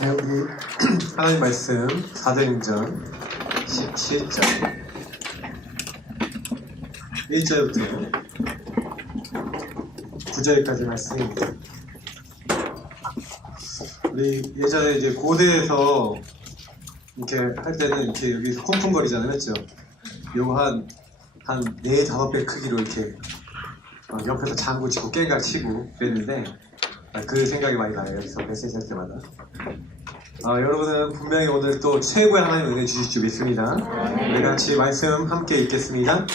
네, 우리 하나님 말씀 사도행전 17장 1절부터 9절까지 말씀입니다. 우리 예전에 이제 고대에서 이렇게 할 때는 이렇게 여기서 쿵쿵거리잖아요, 그렇죠? 요거 한 4-5배 크기로 이렇게 옆에서 장구 치고 깽각 치고 그랬는데 그 생각이 많이 나요. 여기서 메시지 할 때마다. 여러분은 분명히 오늘 또 최고의 하나님 은혜 주실 줄 믿습니다. 우리 같이 말씀 함께 읽겠습니다.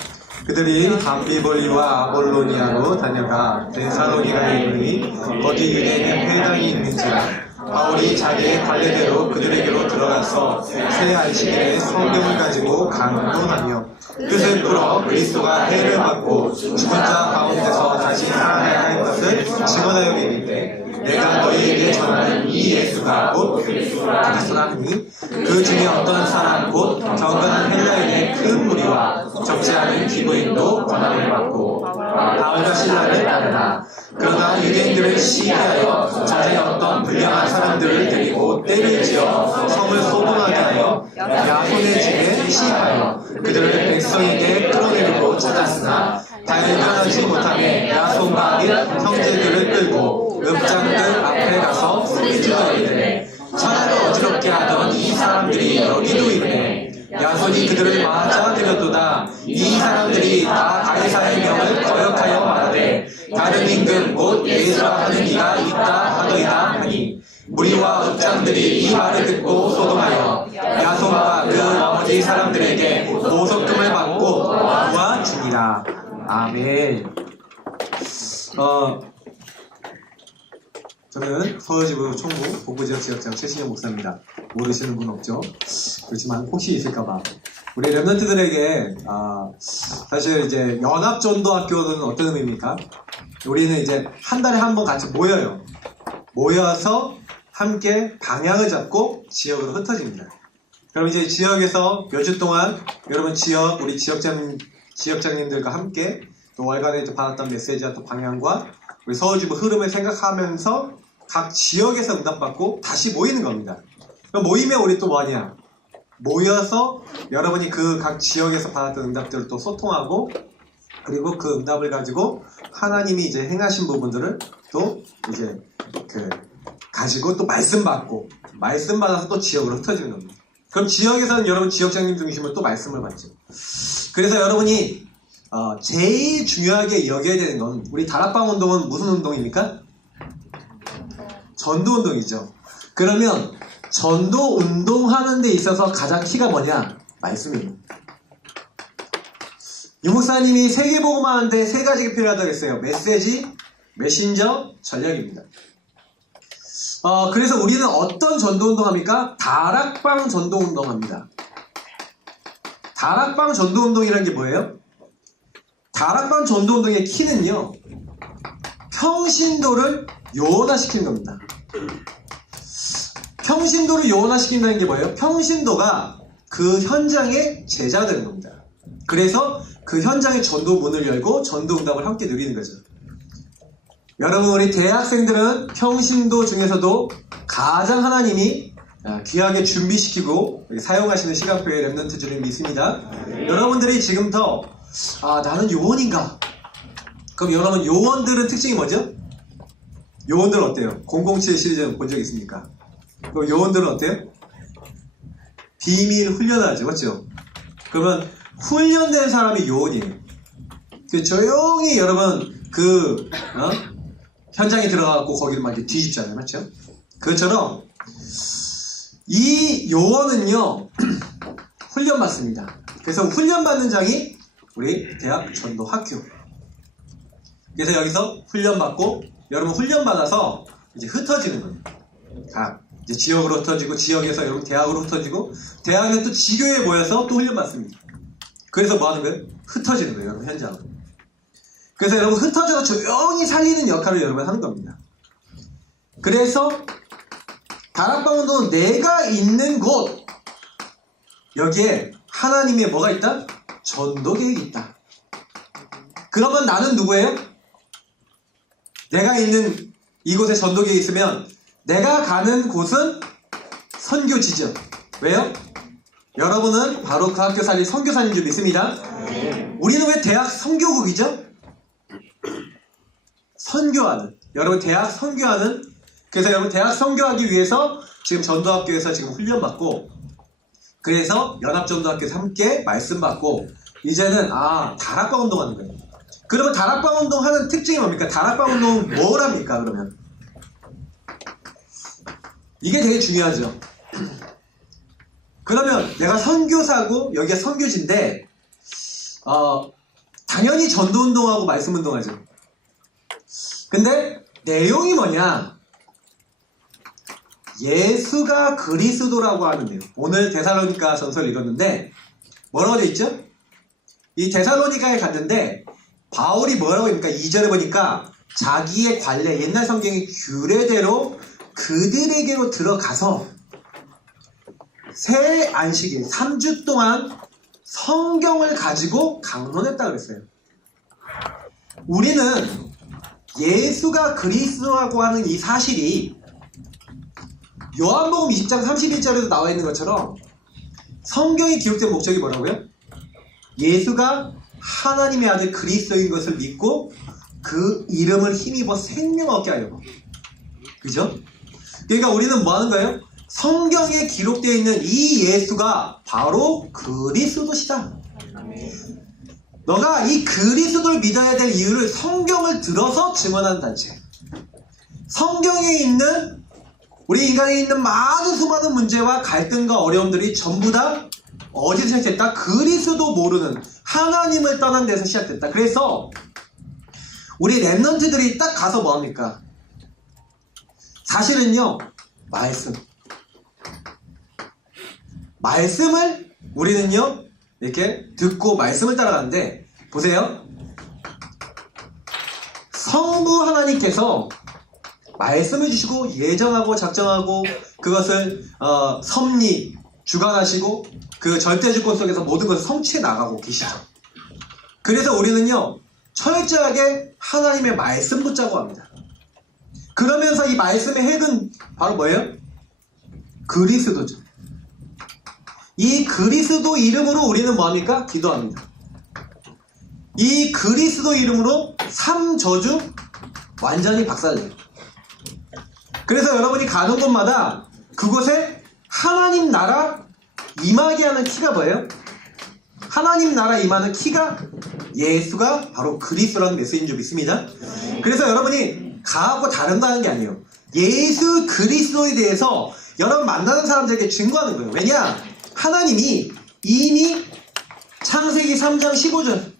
그들이 담비볼리와 아볼로니아로 다녀가 데살로니가에 이르니 거기 유대인의 회당이 있는지라 바울이 자기의 관례대로 그들에게로 들어가서 새 안식일에 성경을 가지고 강론하며 뜻을 풀어 그리스도가 해를 받고 죽은 자 가운데서 다시 살아나야 할 것을 증언하여 이르되 내가 너희에게 전하는 이 예수가 곧 그리스도라니 그 중에 어떤 사람 곧 경건한 헬라인의 큰 무리와 적지 않은 기부인도 권한을 받고 바울과 신라를 따르라. 그러나 유대인들을 시기하여 전쟁에 어떤 불량한 사람들을 데리고 때를 지어 성을 소동하게 하여 야손의 집에 시입하여 그들을 백성에게 끌어내리고 찾았으나 발견하지 못하며 야손과 및 형제들을 끌고 읍장들 앞에 가서 소리질러 이르되 천하를 어지럽게 하던 이 사람들이 여기도 있네. 야손이 그들을 맞아들였도다. 이 사람들이 다 가이사의 명을 거역하여 말하되 다른 임금 곧 예수라 하는 이가 있다 하더이다 하니 무리와 읍장들이 이 말을 듣고 소동하여 야손과 그 나머지 사람들에게 보석금을 받고 도와주니라. 아멘. 저는 서울지부 총무 북부지역지역장 최신영 목사입니다. 모르시는 분 없죠? 그렇지만 혹시 있을까봐 우리 랩런트들에게 사실 이제 연합전도학교는 어떤 의미입니까? 우리는 이제 한 달에 한 번 같이 모여요. 모여서 함께 방향을 잡고 지역으로 흩어집니다. 그럼 이제 지역에서 몇 주 동안 여러분 우리 지역장님들과 함께 또 월간에 받았던 메시지와 또 방향과 우리 서울지부 흐름을 생각하면서 각 지역에서 응답받고 다시 모이는 겁니다. 그럼 모임에 우리 또 뭐하냐? 모여서 여러분이 그 각 지역에서 받았던 응답들을 또 소통하고 그리고 그 응답을 가지고 하나님이 이제 행하신 부분들을 또 이제 가지고 또 말씀 받아서 또 지역으로 흩어지는 겁니다. 그럼 지역에서는 여러분 지역장님 중이시면 또 말씀을 받죠. 그래서 여러분이 제일 중요하게 여겨야 되는 건 우리 다락방 운동은 무슨 운동입니까? 전도 운동이죠. 그러면 전도 운동하는 데 있어서 가장 키가 뭐냐? 말씀입니다. 유 목사님이 세계복음 하는데 3가지가 필요하다고 했어요. 메시지, 메신저, 전략입니다. 그래서 우리는 어떤 전도 운동합니까? 다락방 전도 운동합니다. 다락방 전도 운동이라는 게 뭐예요? 다락방 전도 운동의 키는요, 평신도를 요원화시키는 겁니다. 평신도를 요원화시킨다는 게 뭐예요? 평신도가 그 현장의 제자가 되는 겁니다. 그래서 그 현장의 전도 문을 열고 전도 응답을 함께 누리는 거죠. 여러분, 우리 대학생들은 평신도 중에서도 가장 하나님이 귀하게 준비시키고 사용하시는 시간표의 랩런트 줄을 믿습니다. 여러분들이 지금부터 나는 요원인가? 그럼 여러분 요원들은 특징이 뭐죠? 요원들은 어때요? 007 시리즈 본 적 있습니까? 그럼 요원들은 어때요? 비밀 훈련하죠, 맞죠? 그러면 훈련된 사람이 요원이에요. 조용히 여러분 현장에 들어가고 거기를 막 뒤집잖아요, 맞죠? 그것처럼 이 요원은요 훈련받습니다. 그래서 훈련받는 장이 우리 대학 전도학교. 그래서 여기서 훈련받고 여러분 훈련받아서 이제 흩어지는 거예요. 이제 지역으로 흩어지고 지역에서 여러분 대학으로 흩어지고 대학에서 또 지교에 모여서 또 훈련받습니다. 그래서 뭐 하는 거예요? 흩어지는 거예요, 여러분 현장으로. 그래서 여러분 흩어져서 조용히 살리는 역할을 여러분 하는 겁니다. 그래서 다락방 운동은 내가 있는 곳 여기에 하나님의 뭐가 있다? 전도 계획이 있다. 그러면 나는 누구예요? 내가 있는 이곳에 전도 계획이 있으면 내가 가는 곳은 선교지죠. 왜요? 여러분은 바로 그 학교 살린 선교사인 줄 믿습니다. 우리는 왜 대학 선교국이죠? 선교하는, 여러분 대학 선교하는, 그래서 여러분 대학 선교하기 위해서 지금 전도학교에서 지금 훈련받고, 그래서 연합전도학교에서 함께 말씀 받고, 이제는 다락방 운동하는 거예요. 그러면 다락방 운동하는 특징이 뭡니까? 다락방 운동은 뭘 합니까? 그러면 이게 되게 중요하죠. 그러면 내가 선교사고 여기가 선교지인데 당연히 전도운동하고 말씀운동하죠. 근데 내용이 뭐냐? 예수가 그리스도라고 하는 내용. 오늘 데살로니가 전서를 읽었는데 뭐라고 되어 있죠? 이 데살로니가에 갔는데 바울이 뭐라고 합니까? 2절에 보니까 자기의 관례, 옛날 성경의 규례대로 그들에게로 들어가서 새 안식일 3주 동안 성경을 가지고 강론했다 그랬어요. 우리는 예수가 그리스도라고 하는 이 사실이 요한복음 20장 31절에도 나와 있는 것처럼 성경이 기록된 목적이 뭐라고요? 예수가 하나님의 아들 그리스도인 것을 믿고 그 이름을 힘입어 생명 얻게 하려고. 그죠? 그러니까 우리는 뭐 하는 거예요? 성경에 기록되어 있는 이 예수가 바로 그리스도시다. 너가 이 그리스도를 믿어야 될 이유를 성경을 들어서 증언하는 단체. 성경에 있는 우리 인간에 있는 많은 수많은 문제와 갈등과 어려움들이 전부 다 어디서 시작됐다? 그리스도 모르는 하나님을 떠난 데서 시작됐다. 그래서 우리 랩런트들이 딱 가서 뭐합니까? 사실은요, 말씀을 우리는요 이렇게 듣고 말씀을 따라가는데, 보세요. 성부 하나님께서 말씀을 주시고 예정하고 작정하고 그것을 섭리 주관하시고 그 절대주권 속에서 모든 것을 성취해 나가고 계시죠. 그래서 우리는요 철저하게 하나님의 말씀 붙자고 합니다. 그러면서 이 말씀의 핵은 바로 뭐예요? 그리스도죠. 이 그리스도 이름으로 우리는 뭐합니까? 기도합니다. 이 그리스도 이름으로 3저주 완전히 박살내요. 그래서 여러분이 가는 곳마다 그곳에 하나님 나라 임하게 하는 키가 뭐예요? 하나님 나라 임하는 키가 예수가 바로 그리스도라는 메시지인 줄 믿습니다. 그래서 여러분이 가하고 다른다는 게 아니에요. 예수 그리스도에 대해서 여러분 만나는 사람들에게 증거하는 거예요. 왜냐? 하나님이 이미 창세기 3장 15절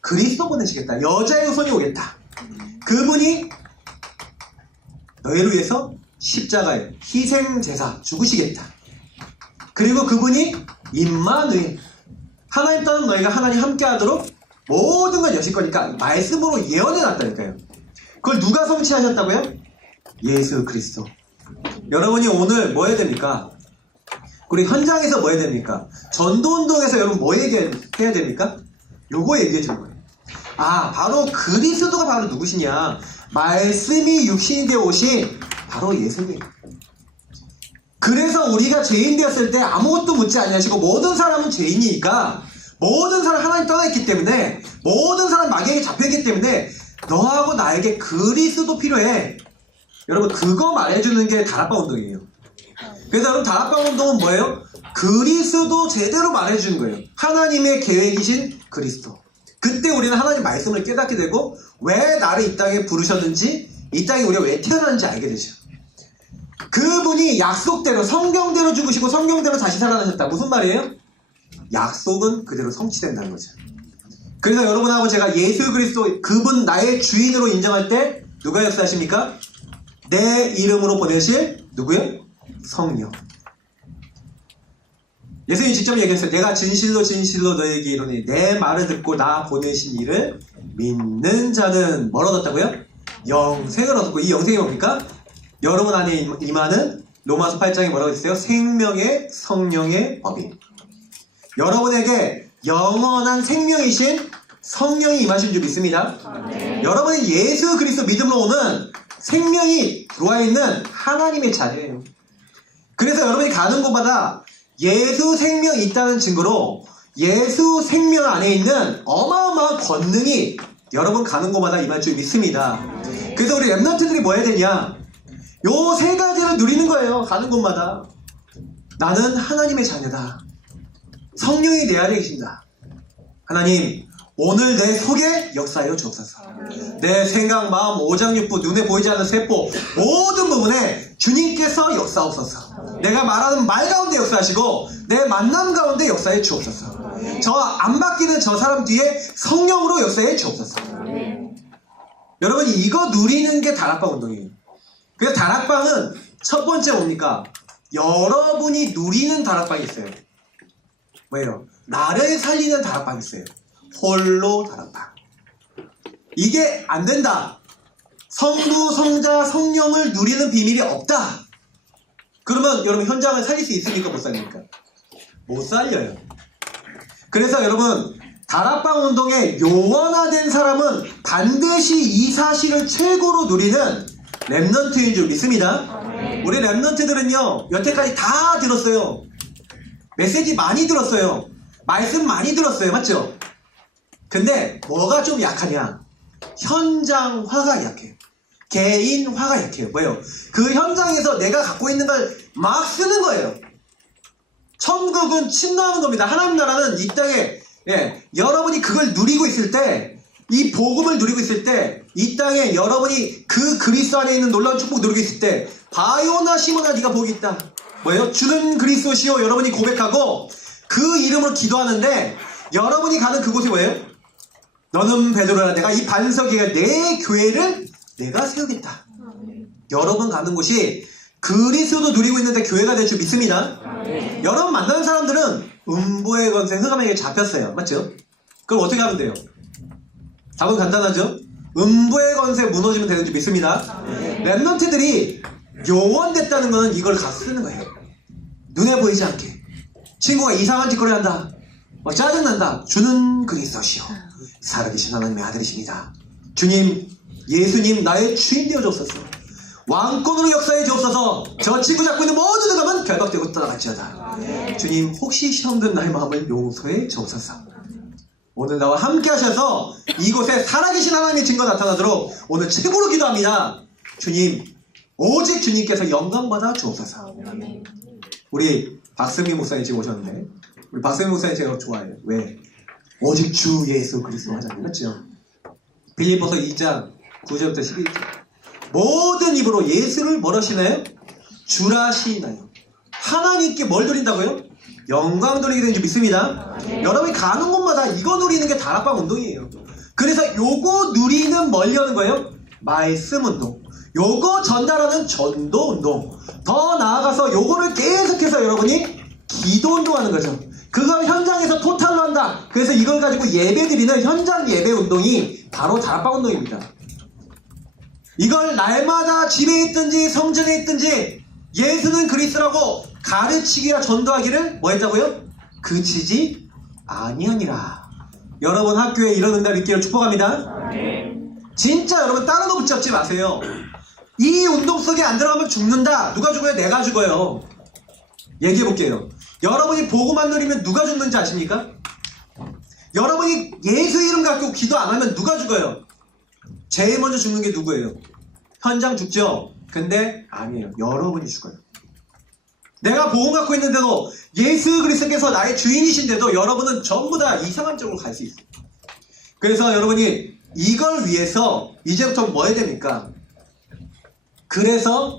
그리스도 보내시겠다. 여자의 후손이 오겠다. 그분이 너희를 위해서 십자가에 희생제사 죽으시겠다. 그리고 그분이 임마누엘, 하나님 떠난 너희가 하나님 함께하도록 모든 걸 여실 거니까 말씀으로 예언해놨다니까요. 그걸 누가 성취하셨다고요? 예수 그리스도. 여러분이 오늘 뭐 해야 됩니까? 우리 현장에서 뭐 해야 됩니까? 전도운동에서 여러분 뭐 얘기해야 됩니까? 요거 얘기해 줄 거예요. 바로 그리스도가 바로 누구시냐? 말씀이 육신이 되어 오신 바로 예수님. 그래서 우리가 죄인 되었을 때 아무것도 묻지 아니하시고 모든 사람은 죄인이니까 모든 사람 하나님 떠나있기 때문에 모든 사람 마귀에게 잡혀있기 때문에 너하고 나에게 그리스도 필요해. 여러분 그거 말해주는 게 다락방 운동이에요. 그래서 여러분 다락방 운동은 뭐예요? 그리스도 제대로 말해주는 거예요. 하나님의 계획이신 그리스도. 그때 우리는 하나님 말씀을 깨닫게 되고 왜 나를 이 땅에 부르셨는지 이 땅에 우리가 왜 태어났는지 알게 되죠. 그분이 약속대로 성경대로 죽으시고 성경대로 다시 살아나셨다. 무슨 말이에요? 약속은 그대로 성취된다는 거죠. 그래서 여러분하고 제가 예수 그리스도 그분 나의 주인으로 인정할 때 누가 역사하십니까? 내 이름으로 보내실 누구요? 성령. 예수님이 직접 얘기했어요. 내가 진실로 진실로 너에게 이르노니 내 말을 듣고 나 보내신 이를 믿는 자는 뭘 얻었다고요? 영생을 얻었고, 이 영생이 뭡니까? 여러분 안에 임하는 로마서 8장에 뭐라고 했어요? 생명의 성령의 법인. 여러분에게 영원한 생명이신 성령이 임하신 줄 믿습니다. 여러분은 예수 그리스도 믿음으로 오는 생명이 들어와 있는 하나님의 자녀예요. 그래서 여러분이 가는 곳마다 예수 생명이 있다는 증거로 예수 생명 안에 있는 어마어마한 권능이 여러분 가는 곳마다 임할 줄 믿습니다. 그래서 우리 랩런트들이 뭐 해야 되냐? 요 세 가지를 누리는 거예요. 가는 곳마다. 나는 하나님의 자녀다. 성령이 내 안에 계신다. 하나님, 오늘 내 속에 역사하여 주옵소서. 내 생각, 마음, 오장육부, 눈에 보이지 않는 세포 모든 부분에 주님께서 역사하옵소서. 내가 말하는 말 가운데 역사하시고 내 만남 가운데 역사해 주옵소서. 저 안 바뀌는 저 사람 뒤에 성령으로 역사해 주옵소서. 여러분, 이거 누리는 게 다락방 운동이에요. 그래서 다락방은 첫 번째 뭡니까? 여러분이 누리는 다락방이 있어요. 뭐예요? 나를 살리는 다락방이 있어요. 홀로 다락방. 이게 안 된다. 성부, 성자, 성령을 누리는 비밀이 없다. 그러면 여러분 현장을 살릴 수 있습니까? 못 살립니까? 못 살려요. 그래서 여러분 다락방 운동의 요원화된 사람은 반드시 이 사실을 최고로 누리는 랩넌트인 줄 믿습니다. 우리 랩넌트들은요 여태까지 다 들었어요. 메시지 많이 들었어요. 말씀 많이 들었어요. 맞죠? 근데 뭐가 좀 약하냐? 현장화가 약해요. 개인화가 약해요. 뭐예요? 그 현장에서 내가 갖고 있는 걸 막 쓰는 거예요. 천국은 침노하는 겁니다. 하나님 나라는 이 땅에 여러분이 그걸 누리고 있을 때, 이 복음을 누리고 있을 때, 이 땅에 여러분이 그 그리스도 안에 있는 놀라운 축복을 누리고 있을 때, 바요나 시모나 네가 복이 있다. 뭐예요? 주는 그리스도시요 여러분이 고백하고 그 이름으로 기도하는데 여러분이 가는 그곳이 뭐예요? 너는 베드로라. 내가 이 반석 위에 내 교회를 내가 세우겠다. 여러분 가는 곳이 그리스도도 누리고 있는데 교회가 될 줄 믿습니다. 여러분 만나는 사람들은 음보의 권세 흑암에게 잡혔어요. 맞죠? 그럼 어떻게 하면 돼요? 답은 간단하죠? 음보의 권세 무너지면 되는 줄 믿습니다. 랩런트들이 요원됐다는 것은 이걸 가서 쓰는 거예요. 눈에 보이지 않게. 친구가 이상한 짓거리 한다. 짜증난다. 주는 그리스도시요 살아계신 하나님의 아들이십니다. 주님, 예수님 나의 주인 되어 주옵소서. 왕권으로 역사해 주옵소서. 저 친구 잡고 있는 모든 흑암은 결박되고 떠나갈지어다. 주님, 혹시 시험든 나의 마음을 용서해 주옵소서. 오늘 나와 함께 하셔서 이곳에 살아계신 하나님의 증거 나타나도록 오늘 최고로 기도합니다. 주님, 오직 주님께서 영광 받아 주옵소서. 우리 박승민 목사님 지금 오셨는데, 우리 박승민 목사님 제가 좋아해요. 왜? 오직 주 예수 그리스도 하잖아요. 그렇죠? 빌립보서 2장 9절부터 11절. 모든 입으로 예수를 뭐라 시나요? 주라 시나요. 하나님께 뭘 드린다고요? 영광 돌리게 되는 줄 믿습니다. 여러분이 가는 곳마다 이거 누리는 게 다락방 운동이에요. 그래서 요거 누리는 뭘 여는 거예요? 말씀 운동. 요거 전달하는 전도 운동. 더 나아가서 요거를 계속해서 여러분이 기도 운동하는 거죠. 그걸 현장에서 토탈로 한다. 그래서 이걸 가지고 예배 드리는 현장 예배 운동이 바로 다락방 운동입니다. 이걸 날마다 집에 있든지 성전에 있든지 예수는 그리스도라고 가르치기와 전도하기를 뭐 했다고요? 그치지 아니하니라. 여러분 학교에 이런 응답 있기를 축복합니다. 진짜 여러분 다른 거 붙잡지 마세요. 이 운동 속에 안 들어가면 죽는다. 누가 죽어요? 내가 죽어요. 얘기해 볼게요. 여러분이 보고만 누리면 누가 죽는지 아십니까? 여러분이 예수 이름 갖고 기도 안 하면 누가 죽어요? 제일 먼저 죽는 게 누구예요? 현장 죽죠? 근데 아니에요. 여러분이 죽어요. 내가 복음 갖고 있는데도 예수 그리스도께서 나의 주인이신데도 여러분은 전부 다 이상한 쪽으로 갈 수 있어요. 그래서 여러분이 이걸 위해서 이제부터 뭐 해야 됩니까? 그래서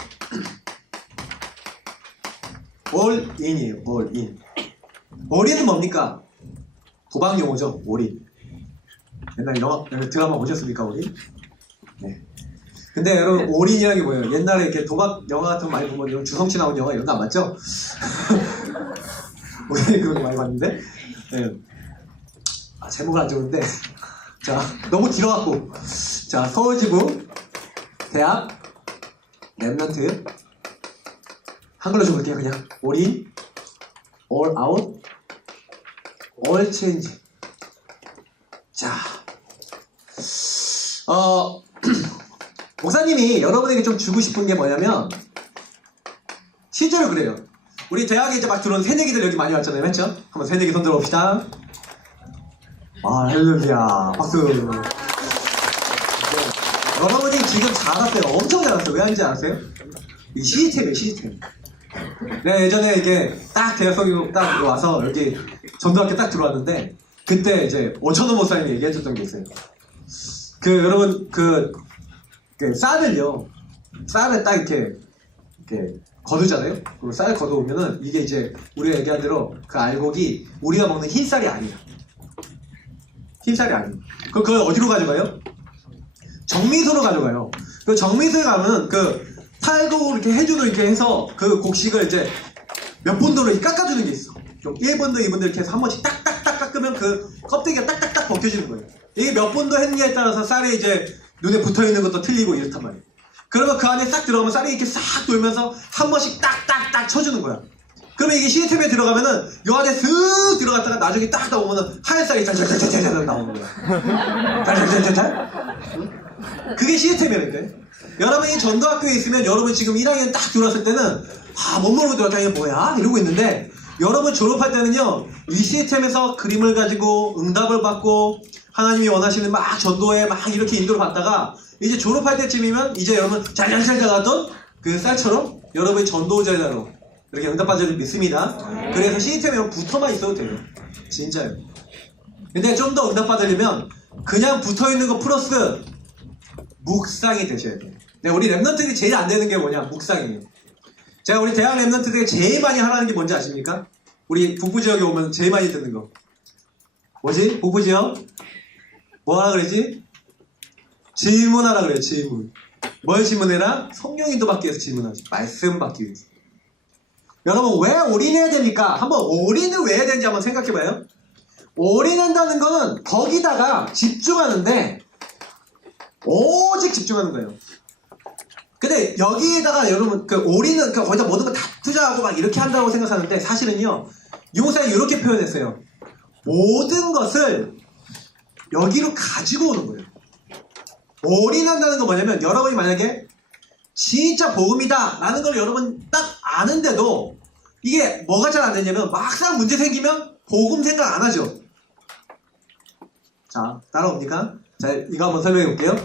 all in이에요. all in. all in은 뭡니까? 도박 용어죠. all in. 옛날 드라마 보셨습니까? all in? 네. 근데 여러분 올인이라는 게 뭐예요? 옛날에 이렇게 도박 영화 같은 거 많이 보면 주성치 나온 영화 이런 거 안 봤죠? 올인 그런 거 많이 봤는데 네. 제목은 안 좋은데 자 너무 길어갖고 자 서울지구 대학 랩런트 한글로 좀 볼게요. 그냥 올인 all out all change. 자 목사님이 여러분에게 좀 주고 싶은 게 뭐냐면 실제로 그래요. 우리 대학에 이제 막 들어온 새내기들 여기 많이 왔잖아요, 맞죠? 한번 새내기 손 들어봅시다. 아, 할렐루야, 박수. 네. 여러분이 지금 잘했어요. 엄청 잘했어요. 왜 하는지 아세요? 이 시스템이에요, 시스템. 내가 예전에 이게 딱 대학생이 딱 와서 여기 전도학교 딱 들어왔는데 그때 이제 오천호 목사님이 얘기해줬던 게 있어요. 여러분 쌀을 딱 이렇게 거두잖아요. 그리고 쌀 거두오면은 이게 이제 우리가 얘기한 대로 그 알곡이 우리가 먹는 흰쌀이 아니야. 흰쌀이 아니에요. 그걸 어디로 가져가요? 정미소로 가져가요. 그 정미소에 가면은 팔고 이렇게 해주는 이렇게 해서 그 곡식을 이제 몇 분도로 이렇게 깎아주는 게 있어. 좀 1분도, 2분도 이렇게 해서 한 번씩 딱딱딱 깎으면 그 껍데기가 딱딱딱 벗겨지는 거예요. 이게 몇 분도 했느냐에 따라서 쌀이 이제 눈에 붙어 있는 것도 틀리고 이렇단 말이에요. 그러면 그 안에 싹 들어가면 쌀이 이렇게 싹 돌면서 한 번씩 딱딱딱 쳐주는 거야. 그러면 이게 시스템에 들어가면은 요 안에 슥 들어갔다가 나중에 딱 나오면은 하얀 쌀이 짤짤짤짤짤 나오는 거야. 짤짤짤짤. 그게 시스템이라니까요. 여러분이 전도학교에 있으면 여러분 지금 1학년 딱 들어왔을 때는 못 모르고 들어왔다 이게 뭐야? 이러고 있는데 여러분 졸업할 때는요 이 시스템에서 그림을 가지고 응답을 받고 하나님이 원하시는 막 전도에 막 이렇게 인도를 받다가 이제 졸업할 때쯤이면 이제 여러분 잘잘잘 나갔던 그 쌀처럼 여러분이 전도자로 이렇게 응답받을 줄 믿습니다. 그래서 시스템에 붙어만 있어도 돼요. 진짜요. 근데 좀 더 응답받으려면 그냥 붙어있는 거 플러스 묵상이 되셔야 돼요. 네, 우리 랩런트들이 제일 안 되는 게 뭐냐? 묵상이에요. 제가 우리 대학 랩런트들이 제일 많이 하라는 게 뭔지 아십니까? 우리 북부지역에 오면 제일 많이 듣는 거. 뭐지? 북부지역? 뭐 하라 그러지? 질문하라 그래요, 질문. 뭘 질문해라? 성령 인도 받기 위해서 질문하지. 말씀 받기 위해서. 여러분, 왜 올인해야 됩니까? 한번 올인을 왜 해야 되는지 한번 생각해봐요. 올인한다는 거는 거기다가 집중하는데 오직 집중하는 거예요. 근데 여기에다가 여러분 올인은 거기다 모든 거 다 투자하고 막 이렇게 한다고 생각하는데 사실은요 유목사님이 이렇게 표현했어요. 모든 것을 여기로 가지고 오는 거예요. 올인한다는 건 뭐냐면 여러분이 만약에 진짜 복음이다 라는 걸 여러분 딱 아는데도 이게 뭐가 잘 안 되냐면 막상 문제 생기면 복음 생각 안 하죠. 자, 따라옵니까? 자, 이거 한번 설명해 볼게요.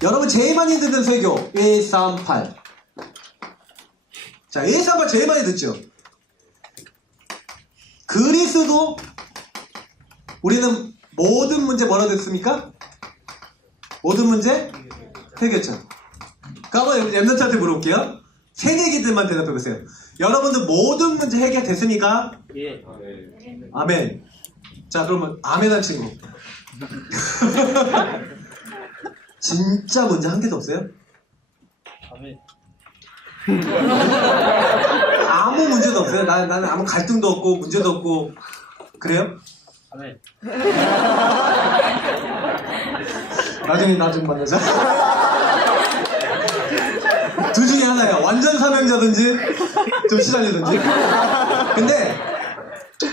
여러분 제일 많이 듣는 설교 138. 자, 138 제일 많이 듣죠. 그리스도 우리는 모든 문제 뭐라 됐습니까? 모든 문제 해결자. 그럼 랩런트한테 물어볼게요. 새내기들만 대답해 보세요. 여러분들 모든 문제 해결됐습니까? 예. 아멘. 자, 그러면 아멘한 친구. 진짜 문제 한 개도 없어요? 아멘. 아무 문제도 없어요? 나는 아무 갈등도 없고 문제도 없고 그래요? 아멘. 나중에 나 좀 만나자. 둘 중에 하나야. 완전 사명자든지 좀 시달리든지. 근데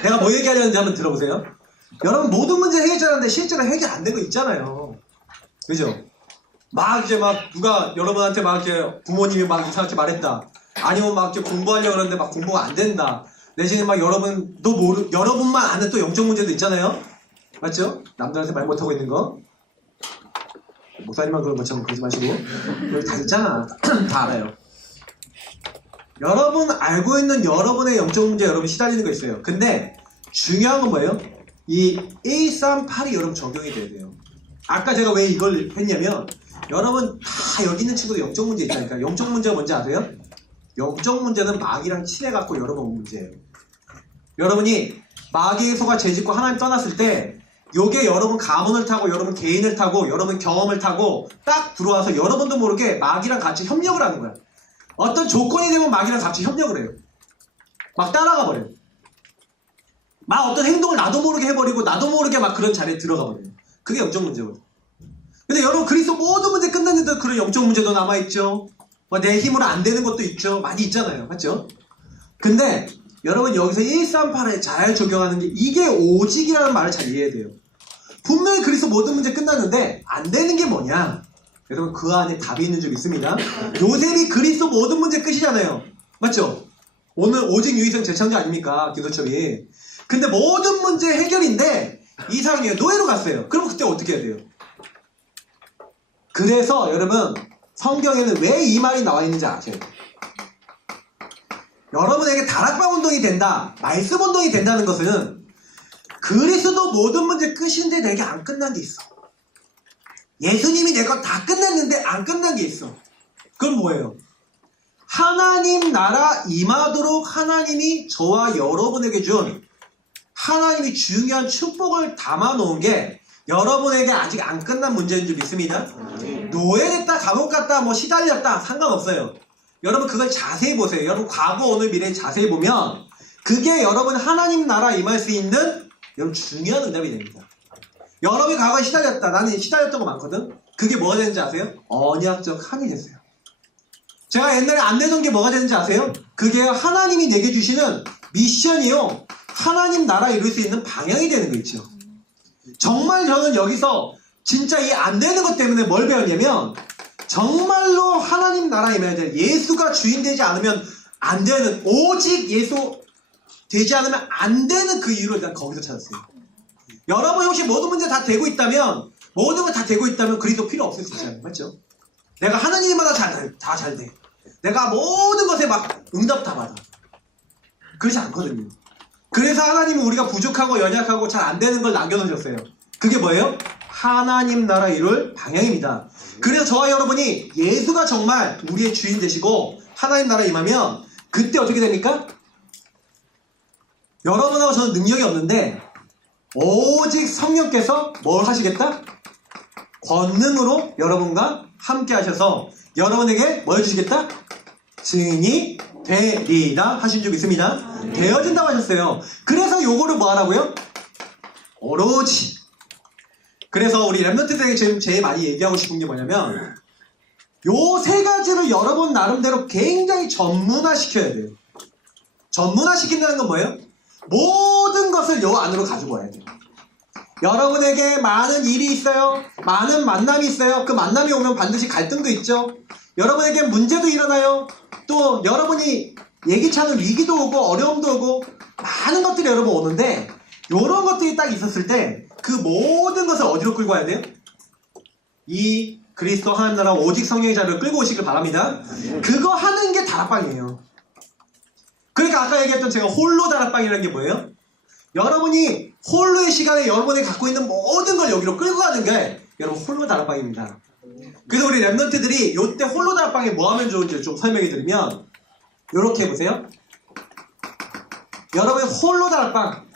내가 뭐 얘기하려는지 한번 들어보세요. 여러분 모든 문제 해결하는데 실제로 해결 안 된 거 있잖아요. 그죠? 막 이제 막 누가 여러분한테 막 이렇게 부모님이 막 이상하게 말했다. 아니면 막 이렇게 공부하려고 그러는데 막 공부가 안 된다. 내지는 막 여러분만 아는 또 영적 문제도 있잖아요. 맞죠? 남들한테 말 못하고 있는 거. 목사님만 그런 것처럼 그러지 마시고. 여기 다 있잖아. 다 알아요. 여러분 알고 있는 여러분의 영적 문제 여러분 시달리는 거 있어요. 근데 중요한 건 뭐예요? 이 138이 여러분 적용이 돼야 돼요. 아까 제가 왜 이걸 했냐면 여러분 다 여기 있는 친구들 영적 문제 있다니까. 영적 문제가 뭔지 아세요? 영적 문제는 마귀랑 친해갖고 여러분 문제예요. 여러분이 마귀의 소가 죄짓고 하나님 떠났을 때 요게 여러분 가문을 타고 여러분 개인을 타고 여러분 경험을 타고 딱 들어와서 여러분도 모르게 마귀랑 같이 협력을 하는 거야. 어떤 조건이 되면 마귀랑 같이 협력을 해요. 막 따라가 버려요. 막 어떤 행동을 나도 모르게 해버리고 나도 모르게 막 그런 자리에 들어가 버려요. 그게 영적 문제거든요. 근데 여러분 그리스도 모든 문제 끝났는데 그런 영적 문제도 남아있죠. 내 힘으로 안 되는 것도 있죠. 많이 있잖아요. 맞죠? 근데 여러분 여기서 138에 잘 적용하는 게 이게 오직이라는 말을 잘 이해해야 돼요. 분명히 그리스도 모든 문제 끝났는데 안 되는 게 뭐냐? 여러분 그 안에 답이 있는 줄 믿습니다. 요셉이 그리스도 모든 문제 끝이잖아요. 맞죠? 오늘 오직 유일성 재창조 아닙니까? 기도처리. 근데 모든 문제 해결인데 이상해요. 노예로 갔어요. 그럼 그때 어떻게 해야 돼요? 그래서 여러분 성경에는 왜 이 말이 나와 있는지 아세요? 여러분에게 다락방 운동이 된다, 말씀 운동이 된다는 것은 그리스도 모든 문제 끝인데 내게 안 끝난 게 있어. 예수님이 내 것 다 끝냈는데 안 끝난 게 있어. 그건 뭐예요? 하나님 나라 임하도록 하나님이 저와 여러분에게 준 하나님이 중요한 축복을 담아놓은 게 여러분에게 아직 안 끝난 문제인 줄 믿습니다. 노예됐다, 감옥 갔다, 뭐 시달렸다 상관없어요. 여러분 그걸 자세히 보세요. 여러분 과거, 오늘, 미래 자세히 보면 그게 여러분 하나님 나라 임할 수 있는 여러분 중요한 응답이 됩니다. 여러분이 과거에 시달렸다. 나는 시달렸던 거 많거든. 그게 뭐가 되는지 아세요? 언약적 한이 됐어요. 제가 옛날에 안 되던 게 뭐가 되는지 아세요? 그게 하나님이 내게 주시는 미션이요, 하나님 나라 이룰 수 있는 방향이 되는 거 있죠. 정말 저는 여기서 진짜 이 안 되는 것 때문에 뭘 배웠냐면 정말로 하나님 나라 임해야 될, 예수가 주인 되지 않으면 안 되는, 오직 예수 되지 않으면 안 되는 그 이유를 일단 거기서 찾았어요. 여러분 혹시 모든 문제 다 되고 있다면, 모든 거 다 되고 있다면 그리스도 필요 없을 수 있잖아요. 맞죠? 내가 하나님마다 다 잘 돼. 내가 모든 것에 막 응답 다 받아. 그렇지 않거든요. 그래서 하나님은 우리가 부족하고 연약하고 잘 안 되는 걸 남겨놓으셨어요. 그게 뭐예요? 하나님 나라 이룰 방향입니다. 그래서 저와 여러분이 예수가 정말 우리의 주인 되시고 하나님 나라 임하면 그때 어떻게 됩니까? 여러분하고 저는 능력이 없는데 오직 성령께서 뭘 하시겠다? 권능으로 여러분과 함께 하셔서 여러분에게 뭘 주시겠다? 증인이 되리라 하신 줄 믿습니다. 되어진다고 하셨어요. 그래서 요거를 뭐 하라고요? 오로지. 그래서 우리 랩런트들에게 지금 제일 많이 얘기하고 싶은 게 뭐냐면 요 세 가지를 여러분 나름대로 굉장히 전문화시켜야 돼요. 전문화시킨다는 건 뭐예요? 모든 것을 요 안으로 가지고 와야 돼요. 여러분에게 많은 일이 있어요. 많은 만남이 있어요. 그 만남이 오면 반드시 갈등도 있죠. 여러분에게 문제도 일어나요. 또 여러분이 예기치 않은 위기도 오고 어려움도 오고 많은 것들이 여러분 오는데 이런 것들이 딱 있었을 때 그 모든 것을 어디로 끌고 와야 돼요? 이 그리스도 하나님 나라 오직 성령의 자리를 끌고 오시길 바랍니다. 그거 하는 게 다락방이에요. 그러니까 아까 얘기했던 제가 홀로 다락방이라는 게 뭐예요? 여러분이 홀로의 시간에 여러분이 갖고 있는 모든 걸 여기로 끌고 가는 게 여러분 홀로 다락방입니다. 그래서 우리 랩런트들이 요때 홀로 다락방에 뭐 하면 좋은지 좀 설명해 드리면 요렇게 해보세요. 여러분의 홀로 다락방,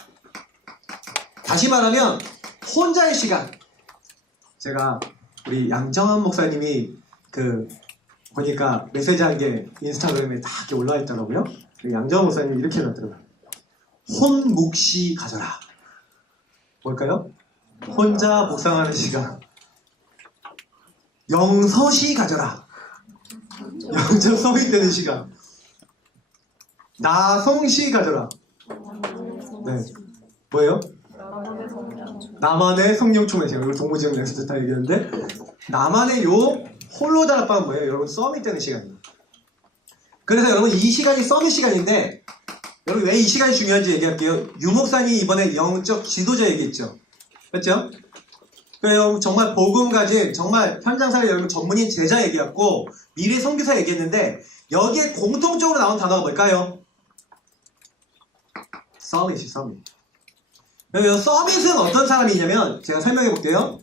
다시 말하면 혼자의 시간. 제가 우리 양정환 목사님이 보니까 메시지 한 게 인스타그램에 다 이렇게 올라와 있더라고요. 양정환 목사님이 이렇게 해놨더라고요. 혼묵시 가져라. 뭘까요? 혼자 묵상하는 시간. 영서시 가져라. 영적 성인되는 시간. 나성시 가져라. 네. 뭐예요? 나만의 성령 충만 시간. 이걸 동무지역에서 다 얘기했는데 나만의 요 홀로 다락방은 뭐예요? 여러분 썸이 되는 시간이에요. 그래서 여러분 이 시간이 썸의 시간인데 여러분 왜 이 시간이 중요한지 얘기할게요. 유목사님이 이번에 영적 지도자 얘기했죠. 그렇죠? 그래서 정말 복음 가진 정말 현장사회 여러분 전문인 제자 얘기했고 미래 선교사 얘기했는데 여기에 공통적으로 나온 단어가 뭘까요? 서밋이 서밋. 서밋은 어떤 사람이냐면 제가 설명해 볼게요.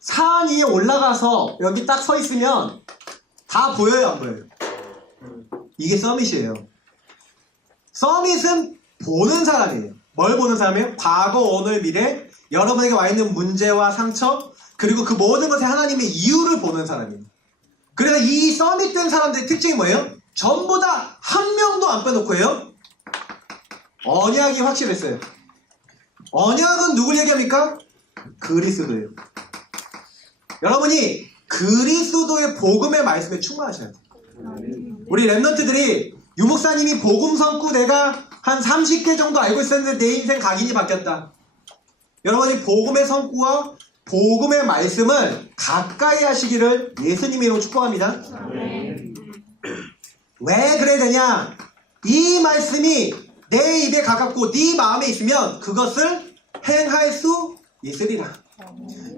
산 위에 올라가서 여기 딱 서 있으면 다 보여요, 안 보여요? 이게 서밋이에요. 서밋은 보는 사람이에요. 뭘 보는 사람이에요? 과거, 오늘, 미래, 여러분에게 와 있는 문제와 상처, 그리고 그 모든 것에 하나님의 이유를 보는 사람이에요. 그래서 이 서밋된 사람들의 특징이 뭐예요? 전부 다 한 명도 안 빼놓고 해요. 언약이 확실했어요. 언약은 누굴 얘기합니까? 그리스도예요. 여러분이 그리스도의 복음의 말씀에 충만하셔야 돼요. 우리 랩런트들이 유목사님이 복음 성구 내가 한 30개 정도 알고 있었는데 내 인생 각인이 바뀌었다. 여러분이 복음의 성구와 복음의 말씀을 가까이 하시기를 예수님의 이름으로 축복합니다. 왜 그래야 되냐? 이 말씀이 내 입에 가깝고 네 마음에 있으면 그것을 행할 수 있으리라.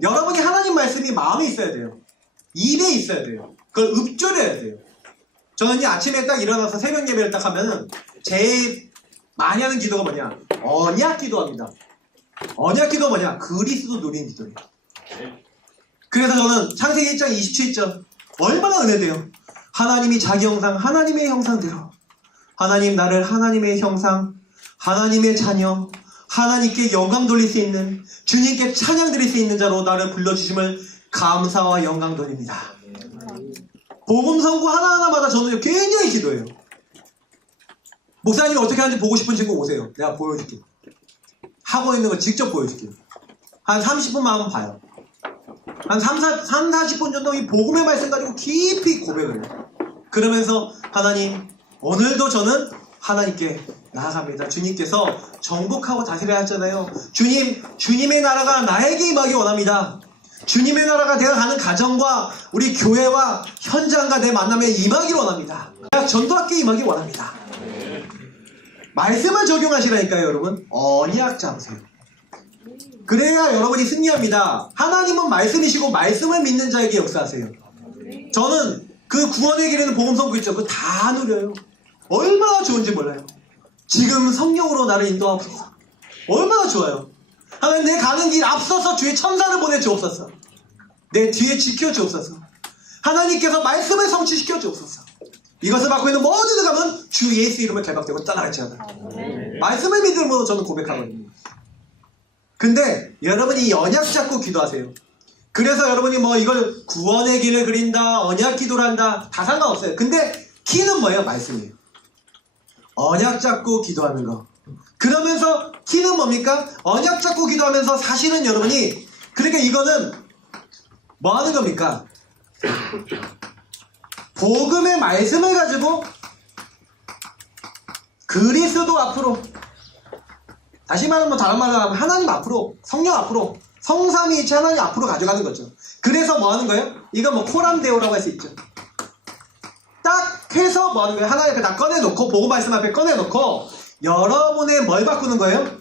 여러분이 하나님 말씀이 마음에 있어야 돼요. 입에 있어야 돼요. 그걸 읊조려야 돼요. 저는 이 아침에 딱 일어나서 새벽 예배를 딱 하면은 제일 많이 하는 기도가 뭐냐? 언약 기도합니다. 언약 기도가 뭐냐? 그리스도 누린 기도예요. 그래서 저는 창세기 1장 27절 얼마나 은혜돼요. 하나님이 자기 형상, 하나님의 형상대로 하나님 나를 하나님의 형상, 하나님의 자녀, 하나님께 영광 돌릴 수 있는, 주님께 찬양 드릴 수 있는 자로 나를 불러주심을 감사와 영광 돌립니다. 복음 선고 하나하나마다 저는 굉장히 기도해요. 목사님이 어떻게 하는지 보고 싶은 친구 오세요. 내가 보여줄게. 하고 있는 거 직접 보여줄게요. 한 30분만 한번 봐요. 한 40분 정도 이 복음의 말씀 가지고 깊이 고백을 해요. 그러면서 하나님, 오늘도 저는 하나님께 나아갑니다. 주님께서 정복하고 다스려야 하잖아요. 주님, 주님의 나라가 나에게 임하기 원합니다. 주님의 나라가 내가 가는 가정과 우리 교회와 현장과 내 만남에 임하기 원합니다. 전도학교에 임하기 원합니다. 말씀을 적용하시라니까요, 여러분. 언약 잡으세요. 그래야 여러분이 승리합니다. 하나님은 말씀이시고 말씀을 믿는 자에게 역사하세요. 저는 그 구원의 길에는 복음 선고 있죠. 그거 다 누려요. 얼마나 좋은지 몰라요. 지금 성령으로 나를 인도하옵소서. 얼마나 좋아요. 하나님, 내 가는 길 앞서서 주의 천사를 보내주옵소서. 내 뒤에 지켜주옵소서. 하나님께서 말씀을 성취시켜 주옵소서. 이것을 받고 있는 모든 가면 주 예수 이름을 개박되고 따라갈지어다. 말씀을 믿음으로 저는 고백하거든요. 근데 여러분이 이 언약 잡고 기도하세요. 그래서 여러분이 뭐 이걸 구원의 길을 그린다, 언약 기도를 한다, 다 상관없어요. 근데 키는 뭐예요? 말씀이에요. 언약 잡고 기도하는 거. 그러면서 키는 뭡니까? 언약 잡고 기도하면서 사실은 여러분이, 그러니까 이거는 뭐 하는 겁니까? 복음의 말씀을 가지고 그리스도 앞으로, 다시 말하면 다른 말로 하면 하나님 앞으로, 성령 앞으로, 성삼위일체 하나님 앞으로 가져가는 거죠. 그래서 뭐 하는 거예요? 이거 뭐 코람데오라고 할 수 있죠. 딱 해서 뭐 하는 거예요? 하나님 앞에 다 꺼내놓고, 복음 말씀 앞에 꺼내놓고 여러분의 뭘 바꾸는 거예요?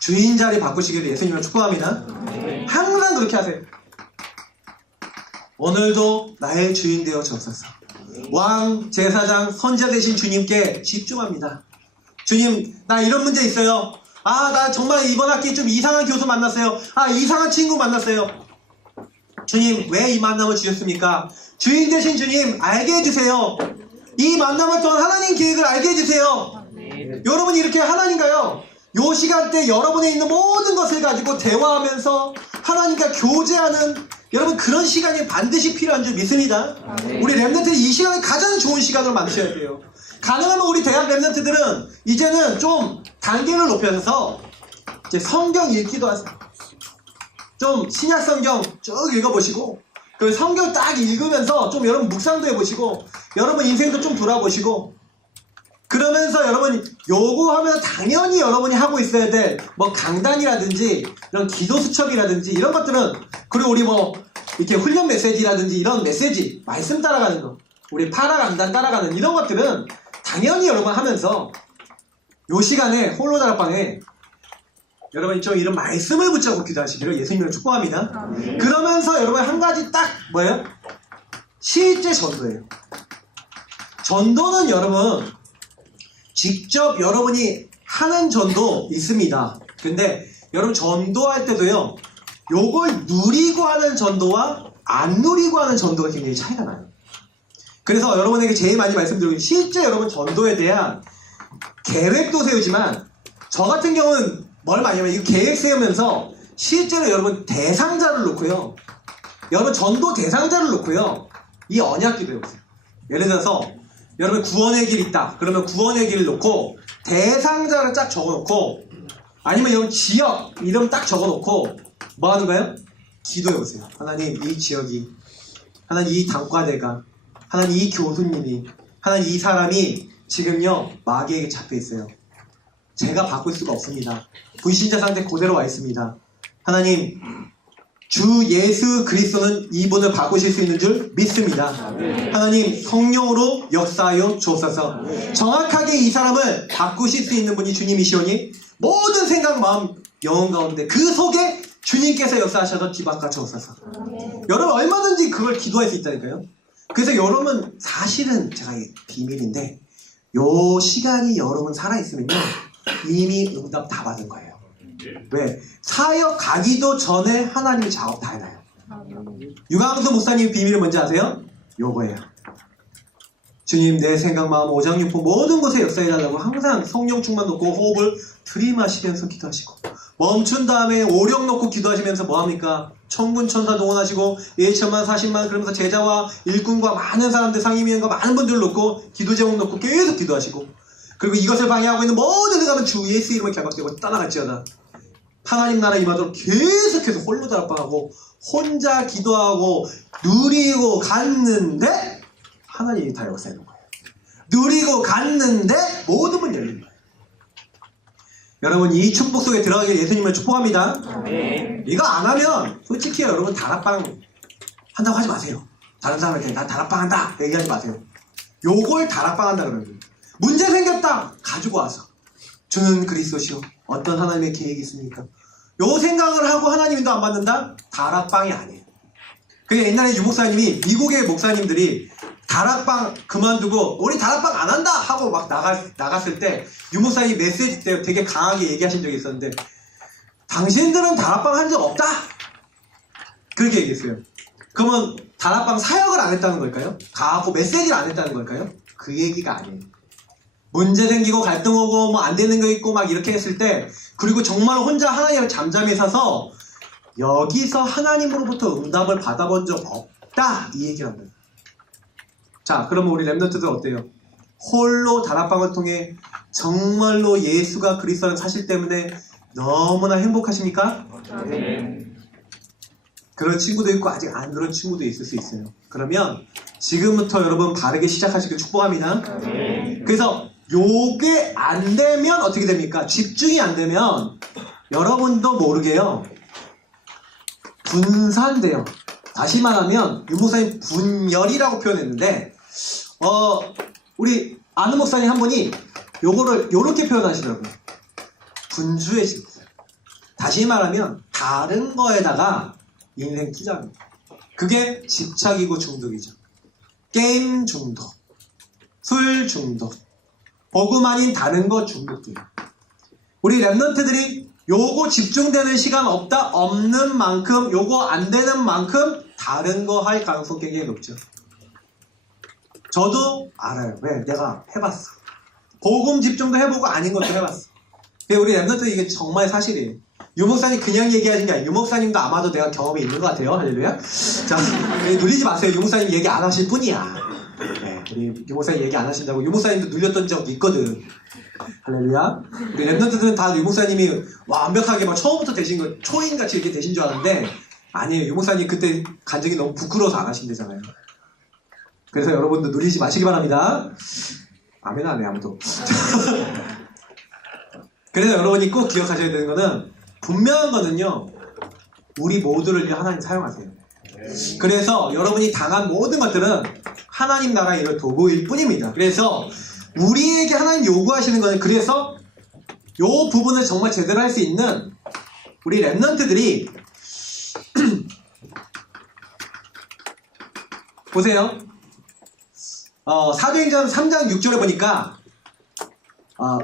주인 자리 바꾸시기를 예수님을 축복합니다. 항상 그렇게 하세요. 오늘도 나의 주인 되어 주옵소서. 왕, 제사장, 선지자 되신 주님께 집중합니다. 주님, 나 이런 문제 있어요. 아, 나 정말 이번 학기 좀 이상한 교수 만났어요. 아, 이상한 친구 만났어요. 주님, 왜 이 만남을 주셨습니까? 주인 되신 주님, 알게 해주세요. 이 만남을 통한 하나님 계획을 알게 해주세요. 여러분이 이렇게 하나님과요, 요 시간대 여러분에 있는 모든 것을 가지고 대화하면서 하나님과 교제하는, 여러분 그런 시간이 반드시 필요한 줄 믿습니다. 우리 랩런트 이 시간을 가장 좋은 시간으로 만드셔야 돼요. 가능하면 우리 대학 랩런트들은 이제는 좀 단계를 높여서 이제 성경 읽기도 하세요. 좀 신약 성경 쭉 읽어보시고, 그 성경 딱 읽으면서 좀 여러분 묵상도 해보시고, 여러분 인생도 좀 돌아보시고, 그러면서 여러분 요거 하면 당연히 여러분이 하고 있어야 될 뭐 강단이라든지 이런 기도 수첩이라든지 이런 것들은, 그리고 우리 뭐 이렇게 훈련 메시지라든지 이런 메시지, 말씀 따라가는 거, 우리 파라 강단 따라가는 이런 것들은 당연히 여러분 하면서 요 시간에 홀로 다락방에 여러분이 좀 이런 말씀을 붙잡고 기도하시기를 예수님을 축복합니다. 그러면서 여러분 한 가지 딱 뭐예요? 실제 전도예요. 전도는 여러분 직접 여러분이 하는 전도 있습니다. 근데 여러분 전도할 때도요, 요걸 누리고 하는 전도와 안 누리고 하는 전도가 굉장히 차이가 나요. 그래서 여러분에게 제일 많이 말씀드리고, 실제 여러분 전도에 대한 계획도 세우지만, 저 같은 경우는 뭘 많이 하면 이 계획 세우면서 실제로 여러분 대상자를 놓고요, 여러분 전도 대상자를 놓고요, 이 언약 기도 해보세요. 예를 들어서 여러분 구원의 길 있다 그러면 구원의 길을 놓고 대상자를 쫙 적어놓고, 아니면 여러분 지역 이름 딱 적어놓고 뭐 하는 거예요? 기도해보세요. 하나님, 이 지역이, 하나님 이 단과대가, 하나님 이 교수님이, 하나님 이 사람이 지금요 마귀에게 잡혀있어요. 제가 바꿀 수가 없습니다. 불신자 상태 그대로 와 있습니다. 하나님, 주 예수 그리스도는 이분을 바꾸실 수 있는 줄 믿습니다. 하나님 성령으로 역사하여 주옵소서. 정확하게 이 사람을 바꾸실 수 있는 분이 주님이시오니 모든 생각, 마음, 영혼 가운데 그 속에 주님께서 역사하셔서 뒤바꿔 주옵소서. 여러분 얼마든지 그걸 기도할 수 있다니까요. 그래서 여러분 사실은 제가 비밀인데 요 시간이 여러분 살아있으면요 이미 응답 다 받은 거예요. 왜? 사역 가기도 전에 하나님이 작업 다 해놔요. 유광수 목사님 비밀은 뭔지 아세요? 요거예요. 주님 내 생각, 마음, 오장육부 모든 곳에 역사해달라고 항상 성령 충만 놓고 호흡을 들이마시면서 기도하시고 멈춘 다음에 오력 놓고 기도하시면서 뭐합니까? 천군 천사 동원하시고 1천만 40만 그러면서 제자와 일꾼과 많은 사람들 상임위원과 많은 분들을 놓고 기도 제목 놓고 계속 기도하시고 그리고 이것을 방해하고 있는 모든 데가 주 예수 이름을 결박되고 떠나갈지어다. 하나님 나라 임하도록 계속해서 홀로 달방하고 혼자 기도하고 누리고 갔는데 하나님이 다 역사해놓은 거예요. 누리고 갔는데 모든 문 열린 거예요. 여러분 이 축복 속에 들어가길 예수님을 축복합니다. 이거 안 하면 솔직히 여러분 다락방 한다고 하지 마세요. 다른 사람한테 나 다락방 한다 얘기하지 마세요. 요걸 다락방 한다 그러는 거예요. 문제 생겼다 가지고 와서 주는 그리스도시요 어떤 하나님의 계획이 있습니까? 요 생각을 하고 하나님도 안 받는다? 다락방이 아니에요. 그게 옛날에 유 목사님이 미국의 목사님들이 다락방 그만두고 우리 다락방 안 한다 하고 막 나갔을 때 유 목사님이 메시지 때 되게 강하게 얘기하신 적이 있었는데 당신들은 다락방 한 적 없다 그렇게 얘기했어요. 그러면 다락방 사역을 안 했다는 걸까요? 가고 메시지를 안 했다는 걸까요? 그 얘기가 아니에요. 문제 생기고 갈등 오고 뭐 안 되는 거 있고 막 이렇게 했을 때 그리고 정말 혼자 하나님을 잠잠히 서서 여기서 하나님으로부터 응답을 받아본 적 없다 이 얘기를 합니다. 자 그러면 우리 랩런트들 어때요? 홀로 다락방을 통해 정말로 예수가 그리스도라는 사실 때문에 너무나 행복하십니까? 그런 친구도 있고 아직 안 그런 친구도 있을 수 있어요. 그러면 지금부터 여러분 바르게 시작하시길 축복합니다. 그래서 요게 안 되면 어떻게 됩니까? 집중이 안 되면 여러분도 모르게요 분산돼요. 다시 말하면 유 목사님 분열이라고 표현했는데 우리 아는 목사님 한 분이 요거를 요렇게 표현하시더라고요. 분주해집니다. 다시 말하면 다른 거에다가 인생 투자합니다. 그게 집착이고 중독이죠. 게임 중독, 술 중독, 복음 아닌 다른 거 중독이에요. 우리 랩런트들이 요거 집중되는 시간 없는 만큼 요거 안 되는 만큼 다른 거 할 가능성 굉장히 높죠. 저도 알아요. 왜? 내가 해봤어. 복음 집중도 해보고 아닌 것도 해봤어. 우리 랩런트 이게 정말 사실이에요. 유 목사님 그냥 얘기하신 게 아니에요. 유 목사님도 아마도 내가 경험이 있는 것 같아요. 할렐루야. 자, 눌리지 마세요. 유 목사님 얘기 안 하실 뿐이야. 네, 우리 유 목사님 얘기 안 하신다고. 유 목사님도 눌렸던 적이 있거든. 할렐루야. 우리 랩런트들은 다 유 목사님이 완벽하게 막 처음부터 되신 거 초인같이 이렇게 되신 줄 아는데 아니에요. 유 목사님 그때 간증이 너무 부끄러워서 안 하신대잖아요. 그래서 여러분도 눌리지 마시기 바랍니다. 아멘 안 해 아무도. 그래서 여러분이 꼭 기억하셔야 되는 거는 분명한 거는요. 우리 모두를 위해 하나님 사용하세요. 그래서 여러분이 당한 모든 것들은 하나님 나라의 이런 도구일 뿐입니다. 그래서 우리에게 하나님 요구하시는 거는 그래서 요 부분을 정말 제대로 할 수 있는 우리 랩런트들이 보세요. 사도행전 3장 6절에 보니까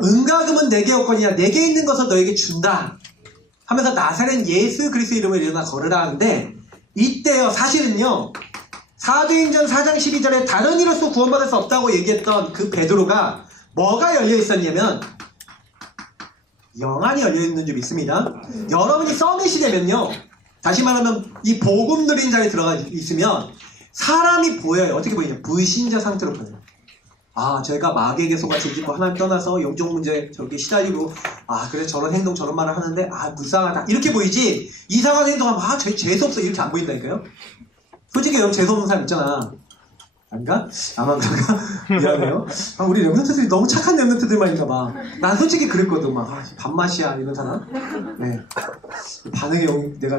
은가금은 내게 없거니와 내게 있는 것을 너에게 준다 하면서 나사렛 예수 그리스도 이름을 일어나 걸으라 하는데 이때요 사실은요 사도행전 4장 12절에 다른 이로써 구원받을 수 없다고 얘기했던 그 베드로가 뭐가 열려 있었냐면 영안이 열려 있는 줄 믿습니다. 여러분이 서밋이 되면요 다시 말하면 이 복음 누린 자리에 들어가 있으면 사람이 보여요. 어떻게 보이냐? 불신자 상태로 보여요. 제가 마귀에게 속아 죄짓고 하나님 떠나서 영적 문제 저렇게 시달리고 그래 저런 행동 저런 말을 하는데 불쌍하다 이렇게 보이지 이상한 행동하면 재수 없어 이렇게 안 보인다니까요. 솔직히 여러분 재수 없는 사람 있잖아. 아닌가? 아마 그런가? 미안해요. 아, 우리 랩런트들이 너무 착한 랩런트들만인가 봐. 난 솔직히 그랬거든. 막, 아, 밥맛이야. 이런 사람. 네. 반응이 내가,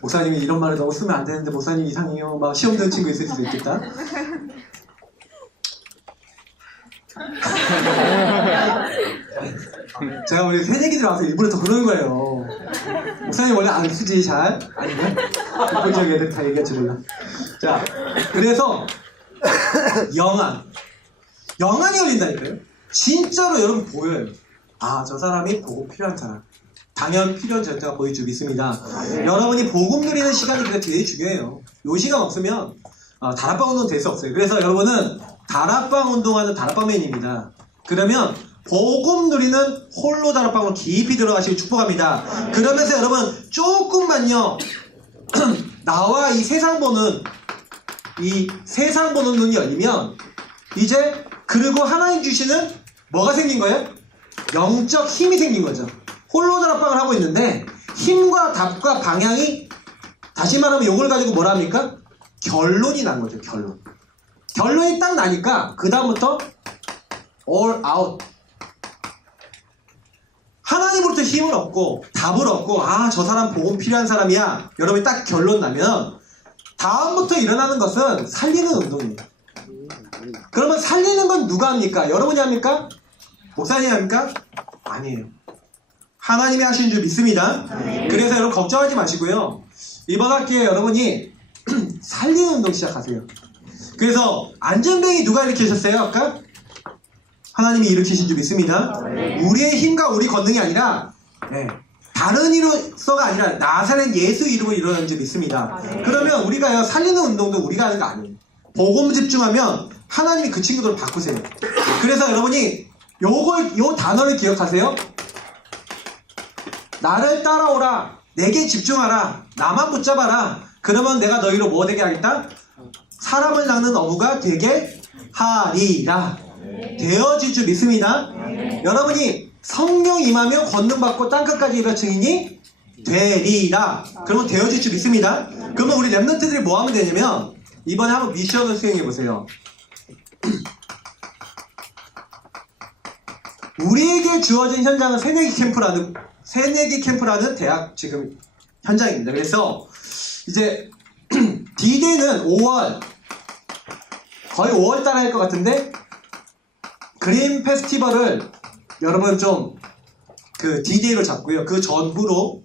목사님이 이런 말을 너무 쓰면 안 되는데, 목사님 이상해요. 막 시험 든 친구 있을 수도 있겠다. 제가 우리 새내기들 와서 일부러 더 그러는 거예요. 목사님 원래 안 쓰지, 잘? 아니면? 일본적 애들 다 얘기할지 몰라. 자, 그래서, 영안이 열린다니까요. 진짜로 여러분 보여요. 아, 저 사람이 복음 필요한 사람. 당연 필요한 절대가 보일 줄 믿습니다. 여러분이 복음 누리는 시간이 그게 되게 중요해요. 요 시간 없으면 다락방 운동 될 수 없어요. 그래서 여러분은 다락방 운동하는 다락방맨입니다. 그러면 복음 누리는 홀로 다락방으로 깊이 들어가시길 축복합니다. 그러면서 여러분 조금만요 나와 이 세상 보는 눈이 열리면 이제 그리고 하나님 주시는 뭐가 생긴 거예요? 영적 힘이 생긴 거죠. 홀로 다락방을 하고 있는데 힘과 답과 방향이 다시 말하면 이걸 가지고 뭐라 합니까? 결론이 난 거죠. 결론이 딱 나니까 그 다음부터 all out 하나님으로부터 힘을 얻고 답을 얻고 아, 저 사람 복음 필요한 사람이야. 여러분이 딱 결론 나면 다음부터 일어나는 것은 살리는 운동이에요. 그러면 살리는 건 누가 합니까? 여러분이 합니까? 목사님이 합니까? 아니에요. 하나님이 하시는 줄 믿습니다. 그래서 여러분 걱정하지 마시고요. 이번 학기에 여러분이 살리는 운동 시작하세요. 그래서 안전뱅이 누가 일으키셨어요? 아까? 하나님이 일으키신 줄 믿습니다. 우리의 힘과 우리 권능이 아니라 다른 이로서가 아니라 나사렛 예수 이름으로 일어나는 줄 믿습니다. 그러면 우리가 살리는 운동도 우리가 하는 거 아니에요. 복음 집중하면 하나님이 그 친구들을 바꾸세요. 그래서 여러분이 요 단어를 기억하세요. 나를 따라오라. 내게 집중하라. 나만 붙잡아라. 그러면 내가 너희로 뭐 되게 하겠다? 사람을 낚는 어부가 되게 하리라. 되어질 줄 믿습니다. 여러분이 성령 임하면 권능받고 땅끝까지 이를 증인이 되리라. 그러면 되어질 줄 믿습니다. 그러면 우리 랩런트들이 뭐 하면 되냐면 이번에 한번 미션을 수행해 보세요. 우리에게 주어진 현장은 새내기 캠프라는 대학 지금 현장입니다. 그래서 이제 D-Day는 5월 거의 5월 달에 할 것 같은데 그림 페스티벌을 여러분 좀 그 D-Day로 잡고요. 그 전후로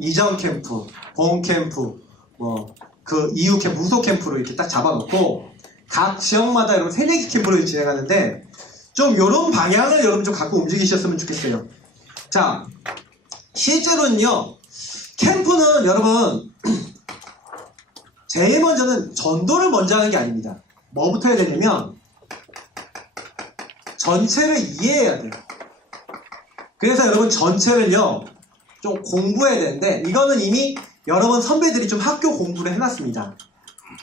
이전 캠프, 봄 캠프, 뭐 그 이후 캠프, 후속 캠프로 이렇게 딱 잡아놓고 각 지역마다 여러분 새내기 캠프를 진행하는데 좀 요런 방향을 여러분 좀 갖고 움직이셨으면 좋겠어요. 자, 실제로는요 캠프는 여러분 제일 먼저는 전도를 먼저 하는 게 아닙니다. 뭐부터 해야 되냐면 전체를 이해해야 돼요. 그래서 여러분 전체를요 좀 공부해야 되는데 이거는 이미 여러분 선배들이 좀 학교 공부를 해놨습니다.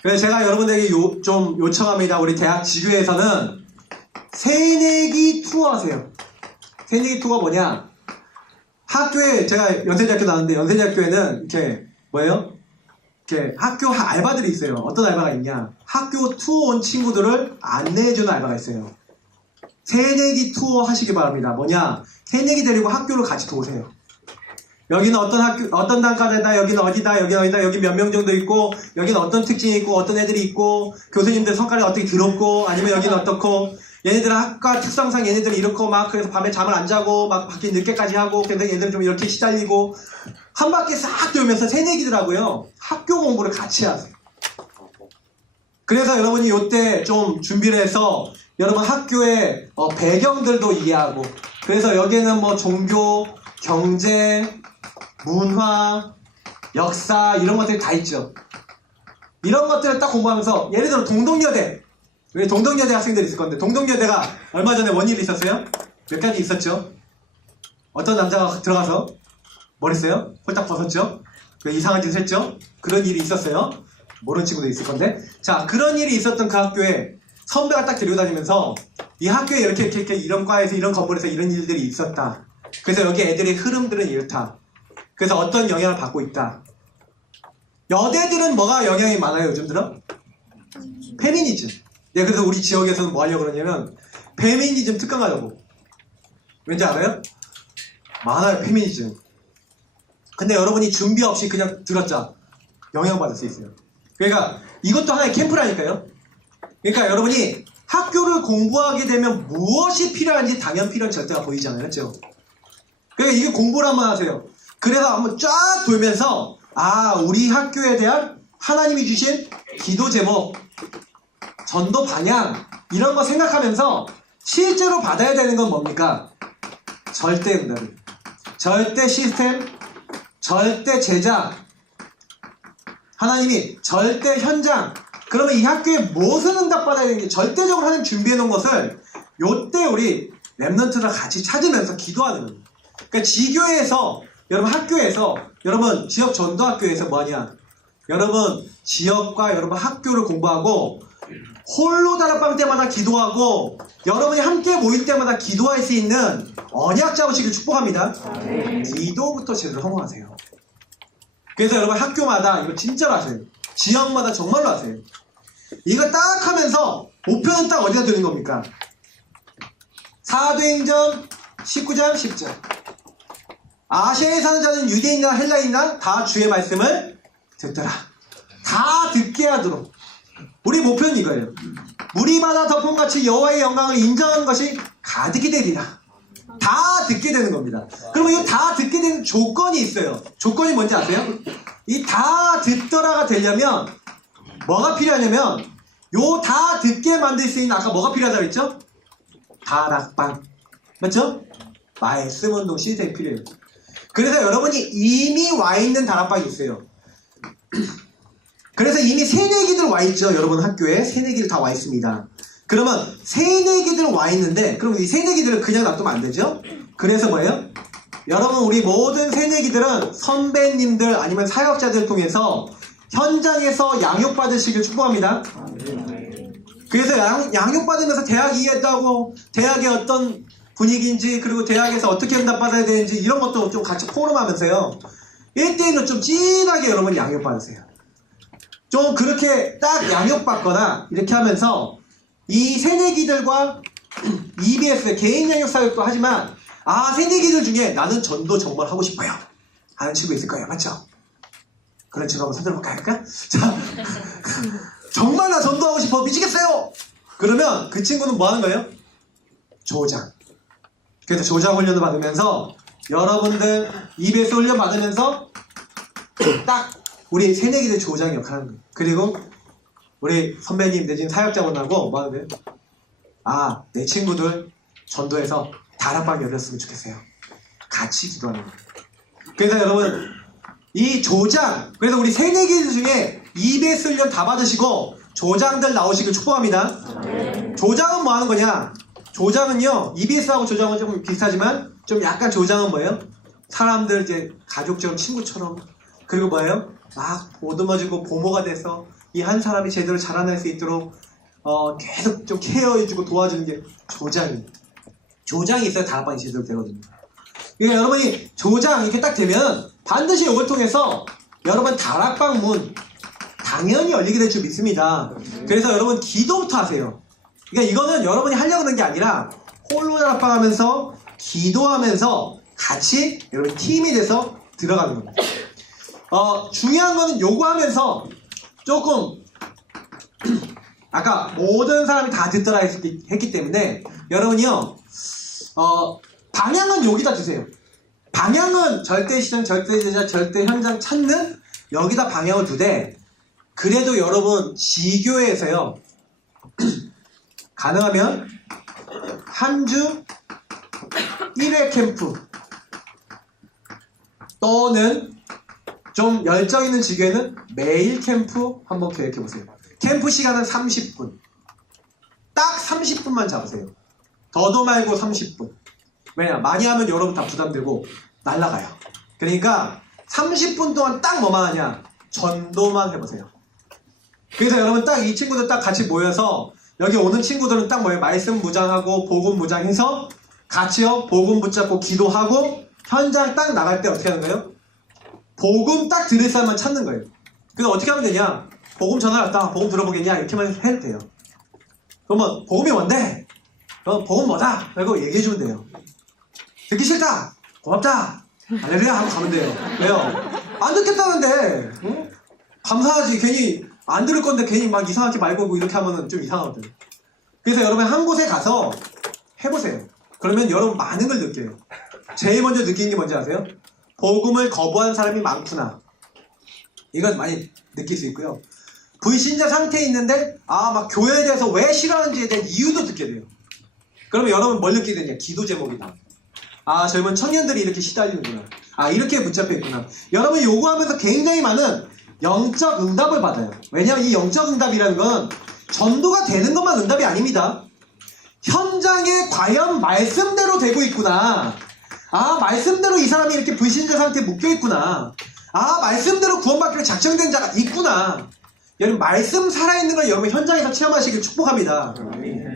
그래서 제가 여러분들에게 좀 요청합니다. 우리 대학 지교에서는 새내기 투어 하세요. 새내기 투어가 뭐냐? 학교에 제가 연세대학교 나왔는데 연세대학교에는 이렇게 뭐예요? 이렇게 학교 알바들이 있어요. 어떤 알바가 있냐? 학교 투어 온 친구들을 안내해주는 알바가 있어요. 새내기 투어 하시기 바랍니다. 뭐냐? 새내기 데리고 학교를 같이 도우세요. 여기는 어떤 학교, 어떤 단과대다, 여기는 어디다, 여기는 어디다, 여기 몇 명 정도 있고, 여기는 어떤 특징이 있고, 어떤 애들이 있고, 교수님들 성깔이 어떻게 더럽고, 아니면 여기는 어떻고, 얘네들은 학과 특성상 얘네들이 이렇고, 막, 그래서 밤에 잠을 안 자고, 막, 밖에 늦게까지 하고, 그래서 얘네들은 좀 이렇게 시달리고, 한 바퀴 싹 돌면서 새내기들하고요, 학교 공부를 같이 하세요. 그래서 여러분이 요때 좀 준비를 해서, 여러분 학교의 배경들도 이해하고, 그래서 여기에는 뭐 종교, 경제, 문화, 역사 이런 것들이 다 있죠. 이런 것들을 딱 공부하면서 예를 들어 동덕여대, 우리 동덕여대 학생들이 있을 건데 동덕여대가 얼마 전에 뭔 일이 있었어요? 몇 가지 있었죠. 어떤 남자가 들어가서 뭘 했어요? 홀딱 벗었죠. 그 이상한 짓을 했죠. 그런 일이 있었어요. 모르는 친구도 있을 건데 자 그런 일이 있었던 그 학교에 선배가 딱 데리고 다니면서 이 학교에 이렇게 이런 과에서 이런 건물에서 이런 일들이 있었다. 그래서 여기 애들의 흐름들은 이렇다. 그래서 어떤 영향을 받고 있다. 여대들은 뭐가 영향이 많아요 요즘 들어? 페미니즘. 네, 그래서 우리 지역에서는 뭐 하려고 그러냐면 페미니즘 특강 가려고. 왠지 알아요? 많아요, 페미니즘. 근데 여러분이 준비 없이 그냥 들었자 영향받을 수 있어요. 그러니까 이것도 하나의 캠프라니까요. 그러니까 여러분이 학교를 공부하게 되면 무엇이 필요한지 당연 필요한 절대가 보이잖아요. 그렇죠? 그러니까 이게 공부를 한번 하세요. 그래서 한번 쫙 돌면서 우리 학교에 대한 하나님이 주신 기도 제목, 전도 방향 이런 거 생각하면서 실제로 받아야 되는 건 뭡니까? 절대 응답이에요. 절대 시스템, 절대 제자, 하나님이 절대 현장. 그러면 이 학교에 무엇을 응답받아야 되는지 절대적으로 하나님 준비해 놓은 것을 요때 우리 랩넌트랑 같이 찾으면서 기도하는 거예요. 그러니까 지교회에서 여러분 학교에서 여러분 지역 전도학교에서 뭐하냐, 여러분 지역과 여러분 학교를 공부하고 홀로 다락방 때마다 기도하고 여러분이 함께 모일 때마다 기도할 수 있는 언약 잡으시길 축복합니다. 기도부터 제대로 성공하세요. 그래서 여러분 학교마다 이거 진짜로 하세요. 지역마다 정말로 하세요. 이거 딱 하면서 목표는 딱 어디다 두는 겁니까? 사도행전 19장 10절. 아시아에 사는 자는 유대인이나 헬라인이나 다 주의 말씀을 듣더라. 다 듣게 하도록. 우리 목표는 이거예요. 무리마다 덮음같이 여호와의 영광을 인정하는 것이 가득히 되리라. 다 듣게 되는 겁니다. 그러면 이 다 듣게 되는 조건이 있어요. 조건이 뭔지 아세요? 이 다 듣더라가 되려면 뭐가 필요하냐면 요 다 듣게 만들 수 있는 아까 뭐가 필요하다고 했죠? 다락방. 맞죠? 말씀 운동 시스템이 필요해요. 그래서 여러분이 이미 와 있는 다락방이 있어요. 그래서 이미 새내기들 와 있죠. 여러분 학교에 새내기들 다 와 있습니다. 그러면 새내기들 와 있는데 그럼 이 새내기들을 그냥 놔두면 안 되죠? 그래서 뭐예요? 여러분 우리 모든 새내기들은 선배님들 아니면 사역자들 통해서 현장에서 양육받으시길 축복합니다. 그래서 양육받으면서 대학 이해했다고 대학의 어떤 분위기인지 그리고 대학에서 어떻게 응답받아야 되는지 이런 것도 좀 같이 포럼하면서요 1대1로 좀 진하게 여러분이 양육받으세요. 좀 그렇게 딱 양육받거나 이렇게 하면서 이 새내기들과 EBS 개인 양육 사역도 하지만 새내기들 중에 나는 전도 정말 하고 싶어요 하는 친구 있을 거예요. 맞죠? 그런 친구 한번 손들어볼까 할까? 자, 정말 나 전도하고 싶어 미치겠어요. 그러면 그 친구는 뭐 하는 거예요? 조장. 그래서 조장 훈련을 받으면서 여러분들 EBS 훈련 받으면서 딱 우리 새내기들 조장 역할을 하는 거예요. 그리고 우리 선배님 내지는 사역자분하고 뭐 하는 거예요? 내 친구들 전도해서 다락방 열렸으면 좋겠어요. 같이 기도하는 거예요. 그래서 여러분 이 조장, 그래서 우리 새내기들 중에 EBS 훈련 다 받으시고 조장들 나오시길 축복합니다. 조장은 뭐 하는 거냐? 조장은요, EBS하고 조장은 좀 비슷하지만 좀 약간 조장은 뭐예요? 사람들 이제 가족처럼 친구처럼 그리고 뭐예요? 막 보듬어주고 보모가 돼서 이 한 사람이 제대로 자라날 수 있도록 계속 좀 케어해주고 도와주는 게 조장이에요. 조장이 있어야 다락방이 제대로 되거든요. 그러니까 여러분이 조장 이렇게 딱 되면 반드시 이걸 통해서 여러분 다락방 문 당연히 열리게 될 줄 믿습니다. 그래서 여러분 기도부터 하세요. 그러니까 이거는 여러분이 하려고 하는 게 아니라 홀로 다락방 하면서 기도하면서 같이 여러분 팀이 돼서 들어가는 겁니다. 중요한 거는 요거 하면서 조금 아까 모든 사람이 다 듣더라 했기 때문에 여러분이요 방향은 여기다 두세요. 방향은 절대 시장, 절대 제자, 절대 현장 찾는 여기다 방향을 두되 그래도 여러분 지교회에서요 가능하면 한 주 1회 캠프 또는 좀 열정 있는 지교회는 매일 캠프 한번 계획해 보세요. 캠프 시간은 30분. 딱 30분만 잡으세요. 더도 말고 30분. 왜냐? 많이 하면 여러분 다 부담되고 날라가요. 그러니까 30분 동안 딱 뭐만 하냐? 전도만 해보세요. 그래서 여러분 딱 이 친구들 딱 같이 모여서 여기 오는 친구들은 딱 뭐예요? 말씀 무장하고 복음 무장해서 같이요 복음 붙잡고 기도하고 현장 딱 나갈 때 어떻게 하는 거예요? 복음 딱 들을 사람만 찾는 거예요. 그래서 어떻게 하면 되냐? 복음 전화 왔다. 복음 들어보겠냐? 이렇게만 해도 돼요. 그러면 복음이 뭔데? 복음 뭐다? 라고 얘기해주면 돼요. 듣기 싫다. 고맙다. 할렐루야 하고 가면 돼요. 왜요? 안 듣겠다는데 응? 감사하지. 괜히 안 들을 건데 괜히 막 이상하게 말 걸고 이렇게 하면은 좀 이상하거든. 그래서 여러분 한 곳에 가서 해보세요. 그러면 여러분 많은 걸 느껴요. 제일 먼저 느끼는 게 뭔지 아세요? 복음을 거부한 사람이 많구나. 이건 많이 느낄 수 있고요. 불신자 상태에 있는데 막 교회에 대해서 왜 싫어하는지에 대한 이유도 듣게 돼요. 그러면 여러분 뭘 느끼게 되냐? 기도 제목이다. 젊은 청년들이 이렇게 시달리는구나. 이렇게 붙잡혀 있구나. 여러분 요구하면서 굉장히 많은 영적 응답을 받아요. 왜냐하면 이 영적 응답이라는 건 전도가 되는 것만 응답이 아닙니다. 현장에 과연 말씀대로 되고 있구나. 말씀대로 이 사람이 이렇게 불신자 상태에 묶여 있구나. 말씀대로 구원받기로 작정된 자가 있구나. 여러분 말씀 살아있는 걸 여러분 현장에서 체험하시길 축복합니다.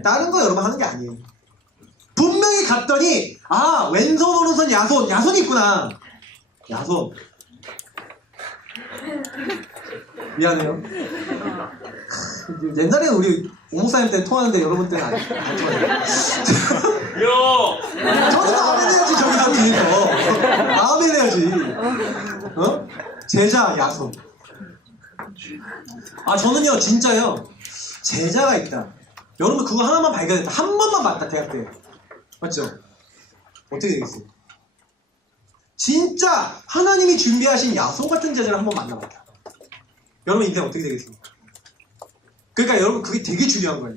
다른 거 여러분 하는 게 아니에요. 분명히 갔더니 왼손 오른손 야손이 있구나. 야손 미안해요. 옛날에는 우리 오목사님 때 통하는데 여러분 때는 안 통해요. 저는 아멘 해야지. 저기서 뒤에서 아멘 해야지. 제자 야손. 저는요 진짜요 제자가 있다. 여러분 그거 하나만 발견했다. 한 번만 봤다. 대학 때 맞죠? 어떻게 되겠어요? 진짜 하나님이 준비하신 야손 같은 제자를 한번 만나봤다. 여러분 인생 어떻게 되겠습니까? 그러니까 여러분 그게 되게 중요한 거예요.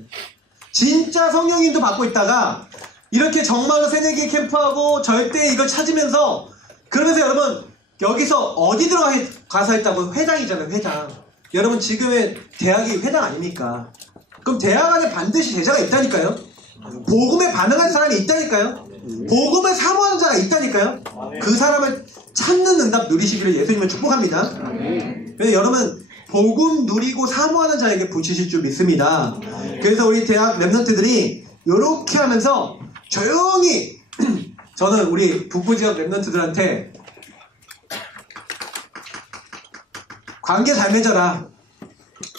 진짜 성령님도 받고 있다가 이렇게 정말로 새내기 캠프하고 절대 이걸 찾으면서 그러면서 여러분 여기서 어디 들어가서 했다고? 회장이잖아요. 회장. 여러분 지금의 대학이 회장 아닙니까? 그럼 대학 안에 반드시 제자가 있다니까요. 복음에 반응한 사람이 있다니까요. 복음을 사모하는 자가 있다니까요. 그 사람을 찾는 응답 누리시기를 예수님을 축복합니다. 그래서 여러분 복음 누리고 사모하는 자에게 붙이실 줄 믿습니다. 그래서 우리 대학 랩런트들이 이렇게 하면서 조용히 저는 우리 북부지역 랩런트들한테 관계 잘 맺어라.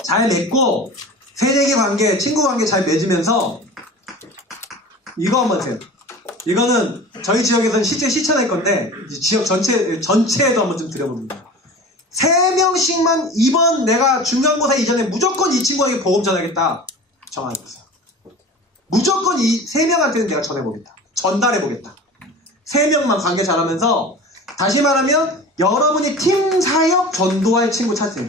잘 맺고 새내기 관계, 친구 관계 잘 맺으면서 이거 한번 보세요. 이거는 저희 지역에서는 실제 실천할 건데 지역 전체에도 한번 좀 드려봅니다. 3명씩만 이번 내가 중간고사 이전에 무조건 이 친구에게 복음 전하겠다. 정하겠어요. 무조건 이 3명한테는 내가 전해보겠다. 전달해보겠다. 3명만 관계 잘하면서 다시 말하면 여러분이 팀 사역 전도할 친구 찾으세요.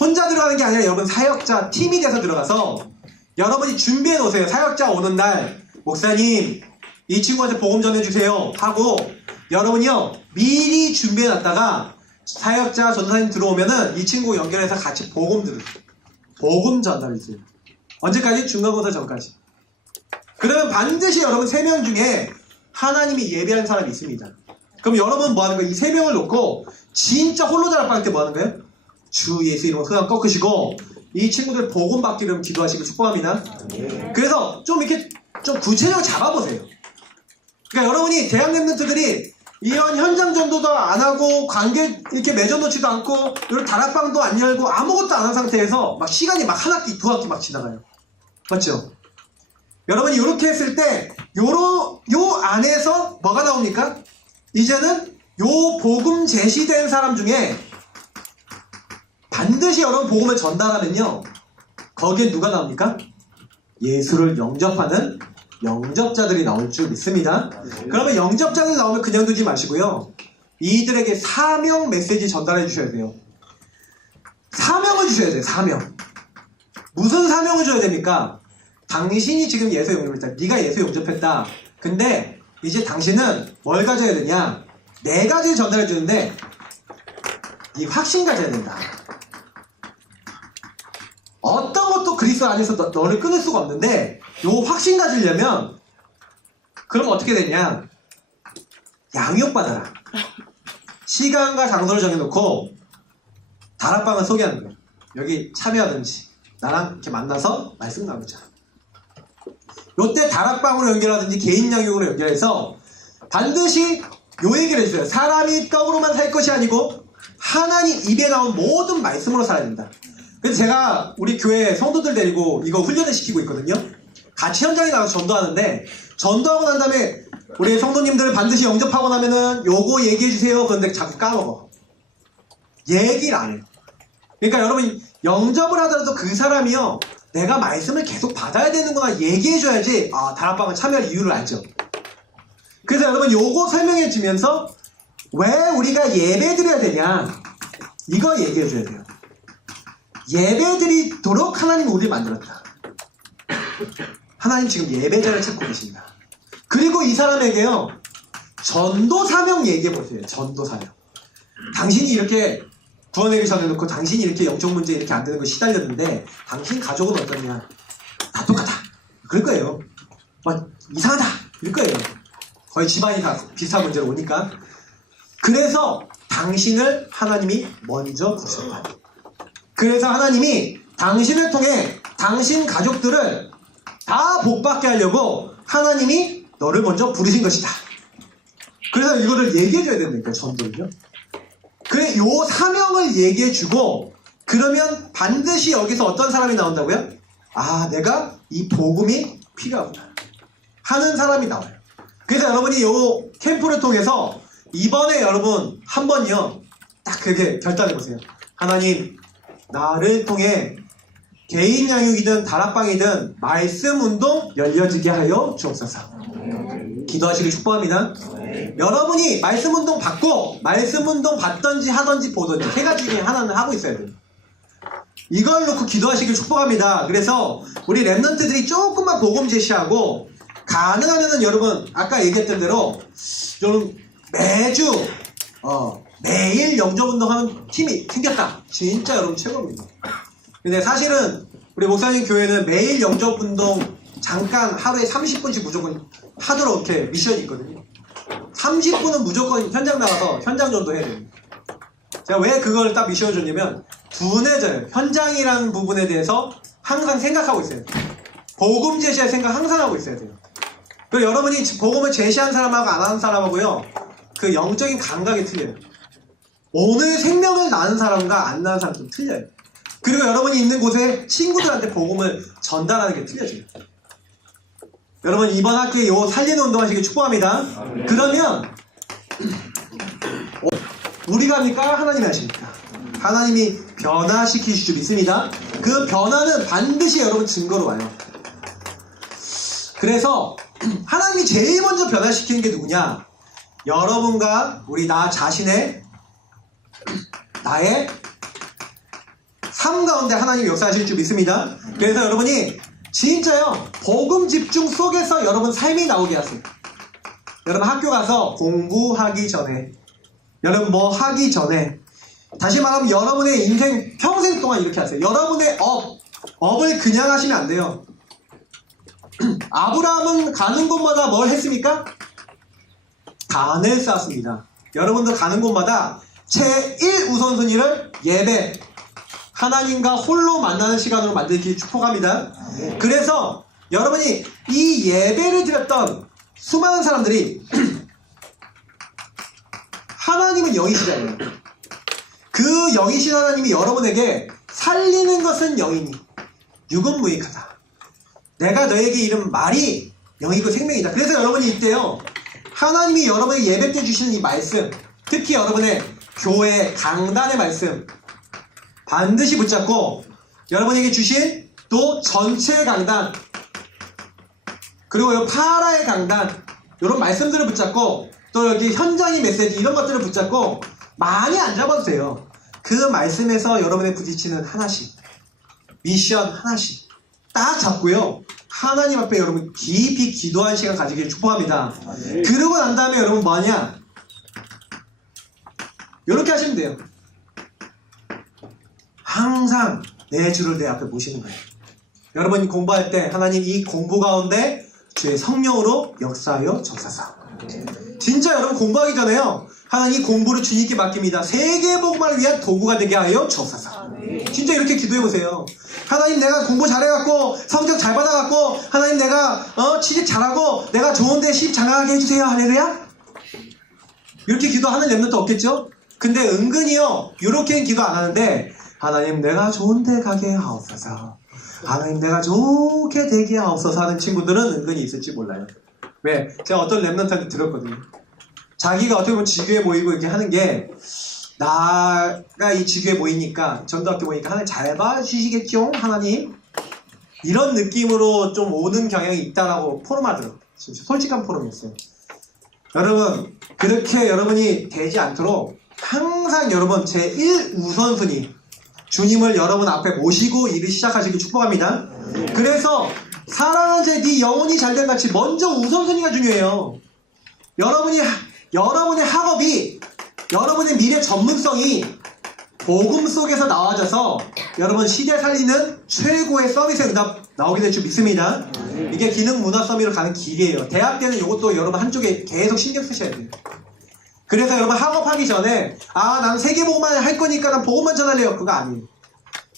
혼자 들어가는 게 아니라 여러분 사역자 팀이 돼서 들어가서 여러분이 준비해 놓으세요. 사역자 오는 날 목사님 이 친구한테 복음 전해주세요 하고 여러분이요 미리 준비해 놨다가 사역자 전도사님 들어오면은 이 친구 연결해서 같이 복음 들으세요. 복음 전달해주세요. 언제까지? 중간고사 전까지. 그러면 반드시 여러분 3명 중에 하나님이 예배하는 사람이 있습니다. 그럼 여러분 뭐 하는 거예요? 이 3명을 놓고 진짜 홀로 자락할 때 뭐 하는 거예요? 주 예수 이름으로 흑암 꺾으시고 이 친구들 복음 받기를 기도하시고 축복합니다. 그래서 좀 이렇게 좀 구체적으로 잡아보세요. 그러니까 여러분이 대학 랩런트들이 이런 현장 전도도 안 하고 관계 이렇게 맺어놓지도 않고 이런 다락방도 안 열고 아무것도 안 한 상태에서 막 시간이 막 한 학기 두 학기 막 지나가요. 맞죠? 여러분이 이렇게 했을 때 요 안에서 뭐가 나옵니까? 이제는 요 복음 제시된 사람 중에 반드시 여러분 복음을 전달하면요 거기에 누가 나옵니까? 예수를 영접하는 영접자들이 나올 줄 믿습니다. 그러면 영접자들 나오면 그냥 두지 마시고요 이들에게 사명 메시지 전달해 주셔야 돼요. 사명을 주셔야 돼요. 사명. 무슨 사명을 줘야 됩니까? 당신이 지금 예수 영접했다. 네가 예수 영접했다. 근데 이제 당신은 뭘 가져야 되냐? 4가지를 전달해 주는데 이 확신 가져야 된다. 어떤 것도 그리스도 안에서 너를 끊을 수가 없는데 요 확신 가지려면 그럼 어떻게 되냐? 양육받아라. 시간과 장소를 정해놓고 다락방을 소개하는 거예요. 여기 참여하든지 나랑 이렇게 만나서 말씀 나누자. 요때 다락방으로 연결하든지 개인 양육으로 연결해서 반드시 요 얘기를 해주세요. 사람이 떡으로만 살 것이 아니고 하나님 입에 나온 모든 말씀으로 살아야 됩니다. 그래서 제가 우리 교회 성도들 데리고 이거 훈련을 시키고 있거든요. 같이 현장에 나가서 전도하는데, 전도하고 난 다음에 우리 성도님들 반드시 영접하고 나면은 요거 얘기해 주세요. 그런데 자꾸 까먹어. 얘기를 안 해요. 그러니까 여러분, 영접을 하더라도 그 사람이요, 내가 말씀을 계속 받아야 되는구나 얘기해 줘야지 다락방을 참여할 이유를 알죠. 그래서 여러분, 요거 설명해 주면서 왜 우리가 예배 드려야 되냐, 이거 얘기해 줘야 돼요. 예배 드리도록 하나님 우리를 만들었다. 하나님 지금 예배자를 찾고 계십니다. 그리고 이 사람에게요, 전도 사명 얘기해 보세요. 전도 사명. 당신이 이렇게 구원회를 정해놓고 당신이 이렇게 영적 문제 이렇게 안 되는 거 시달렸는데 당신 가족은 어떠냐? 다 똑같아. 그럴 거예요. 막 이상하다. 이럴 거예요. 거의 집안이 다 비슷한 문제로 오니까. 그래서 당신을 하나님이 먼저 부르셨다. 그래서 하나님이 당신을 통해 당신 가족들을 다 복받게 하려고 하나님이 너를 먼저 부르신 것이다. 그래서 이거를 얘기해줘야 된다니까, 전도를요. 그래, 요 사명을 얘기해주고, 그러면 반드시 여기서 어떤 사람이 나온다고요? 내가 이 복음이 필요하구나 하는 사람이 나와요. 그래서 여러분이 요 캠프를 통해서 이번에 여러분 한번요, 딱 그렇게 결단해보세요. 하나님, 나를 통해 개인 양육이든 다락방이든 말씀 운동 열려지게 하여 주옵소서. 기도하시길 축복합니다. 여러분이 말씀 운동 받고, 말씀 운동 받던지 하던지 보던지 세 가지 중에 하나는 하고 있어야 돼요. 이걸 놓고 기도하시길 축복합니다. 그래서 우리 랩런트들이 조금만 복음 제시하고, 가능하면은 여러분 아까 얘기했던 대로 여러분 매주 매일 영접 운동하는 팀이 생겼다. 진짜 여러분 최고입니다. 근데 사실은 우리 목사님 교회는 매일 영접 운동 잠깐 하루에 30분씩 무조건 하도록 이렇게 미션이 있거든요. 30분은 무조건 현장 나가서 현장 전도해야 됩니다. 제가 왜 그걸 딱 미션을 줬냐면, 둔해져요. 현장이라는 부분에 대해서 항상 생각하고 있어야 돼요. 복음 제시할 생각 항상 하고 있어야 돼요. 그리고 여러분이 복음을 제시한 사람하고 안 하는 사람하고요, 그 영적인 감각이 틀려요. 오늘 생명을 낳은 사람과 안 낳은 사람 좀 틀려요. 그리고 여러분이 있는 곳에 친구들한테 복음을 전달하는 게 틀려져요. 여러분 이번 학기에 요 살리는 운동 하시길 축복합니다. 그러면 우리가 합니까? 하나님이 하십니까? 하나님이 변화시키실 줄 믿습니다. 그 변화는 반드시 여러분 증거로 와요. 그래서 하나님이 제일 먼저 변화시키는 게 누구냐? 여러분과 우리 나 자신의 나의 삶 가운데 하나님이 역사하실 줄 믿습니다. 그래서 여러분이 진짜요, 복음 집중 속에서 여러분 삶이 나오게 하세요. 여러분 학교 가서 공부하기 전에, 여러분 뭐 하기 전에, 다시 말하면 여러분의 인생 평생 동안 이렇게 하세요. 여러분의 업을 그냥 하시면 안 돼요. 아브라함은 가는 곳마다 뭘 했습니까? 단을 쌓았습니다. 여러분도 가는 곳마다 제1 우선순위를 예배, 하나님과 홀로 만나는 시간으로 만들기 축복합니다. 그래서 여러분이 이 예배를 드렸던 수많은 사람들이 하나님은 영이시잖아요. 그 영이신 하나님이 여러분에게 살리는 것은 영이니 육은 무익하다. 내가 너에게 이른 말이 영이고 생명이다. 그래서 여러분이 이때요, 하나님이 여러분에게 예배 때 주시는 이 말씀, 특히 여러분의 교회 강단의 말씀 반드시 붙잡고, 여러분에게 주신 또 전체 강단, 그리고 파라의 강단, 이런 말씀들을 붙잡고, 또 여기 현장의 메시지 이런 것들을 붙잡고 많이 안 잡아도 돼요. 그 말씀에서 여러분의 부딪히는 하나씩, 미션 하나씩 딱 잡고요, 하나님 앞에 여러분 깊이 기도하는 시간 가지길 축복합니다. 그러고 난 다음에 여러분 뭐하냐, 이렇게 하시면 돼요. 항상 내 주를 내 앞에 모시는 거예요. 여러분이 공부할 때 하나님 이 공부 가운데 주의 성령으로 역사하여 주옵소서. 진짜 여러분 공부하기 전에요, 하나님 이 공부를 주님께 맡깁니다. 세계복음을 위한 도구가 되게 하여 주옵소서. 진짜 이렇게 기도해보세요. 하나님 내가 공부 잘해갖고 성적 잘 받아갖고, 하나님 내가 취직 잘하고 내가 좋은데 시집 장가가게 해주세요. 할렐루야. 이렇게 기도하는 렘넌트 없겠죠? 근데 은근히요 이렇게는 기도 안 하는데 하나님 내가 좋은 데 가게 하옵소서, 하나님 내가 좋게 되게 하옵소서 하는 친구들은 은근히 있을지 몰라요. 왜? 제가 어떤 랩런트한테 들었거든요. 자기가 어떻게 보면 지교에 모이고 이렇게 하는 게 나가 이 지교에 모이니까, 전도학교 모이니까 하나님 잘 봐주시겠죠 하나님, 이런 느낌으로 좀 오는 경향이 있다라고 포럼하더라고요. 솔직한 포럼이었어요. 여러분 그렇게 여러분이 되지 않도록 항상 여러분 제1우선순위 주님을 여러분 앞에 모시고 일을 시작하시길 축복합니다. 그래서 사랑하는 자 네 영혼이 잘된 같이 먼저 우선순위가 중요해요. 여러분의 학업이, 여러분의 미래 전문성이 복음 속에서 나와져서 여러분 시대 살리는 최고의 서비스의 응답 나오게 될 줄 믿습니다. 이게 기능 문화 서비스로 가는 길이에요. 대학 때는 이것도 여러분 한쪽에 계속 신경 쓰셔야 돼요. 그래서 여러분 학업하기 전에 나는 세계복음만 할 거니까 난 복음만 전할래요, 그거 아니에요.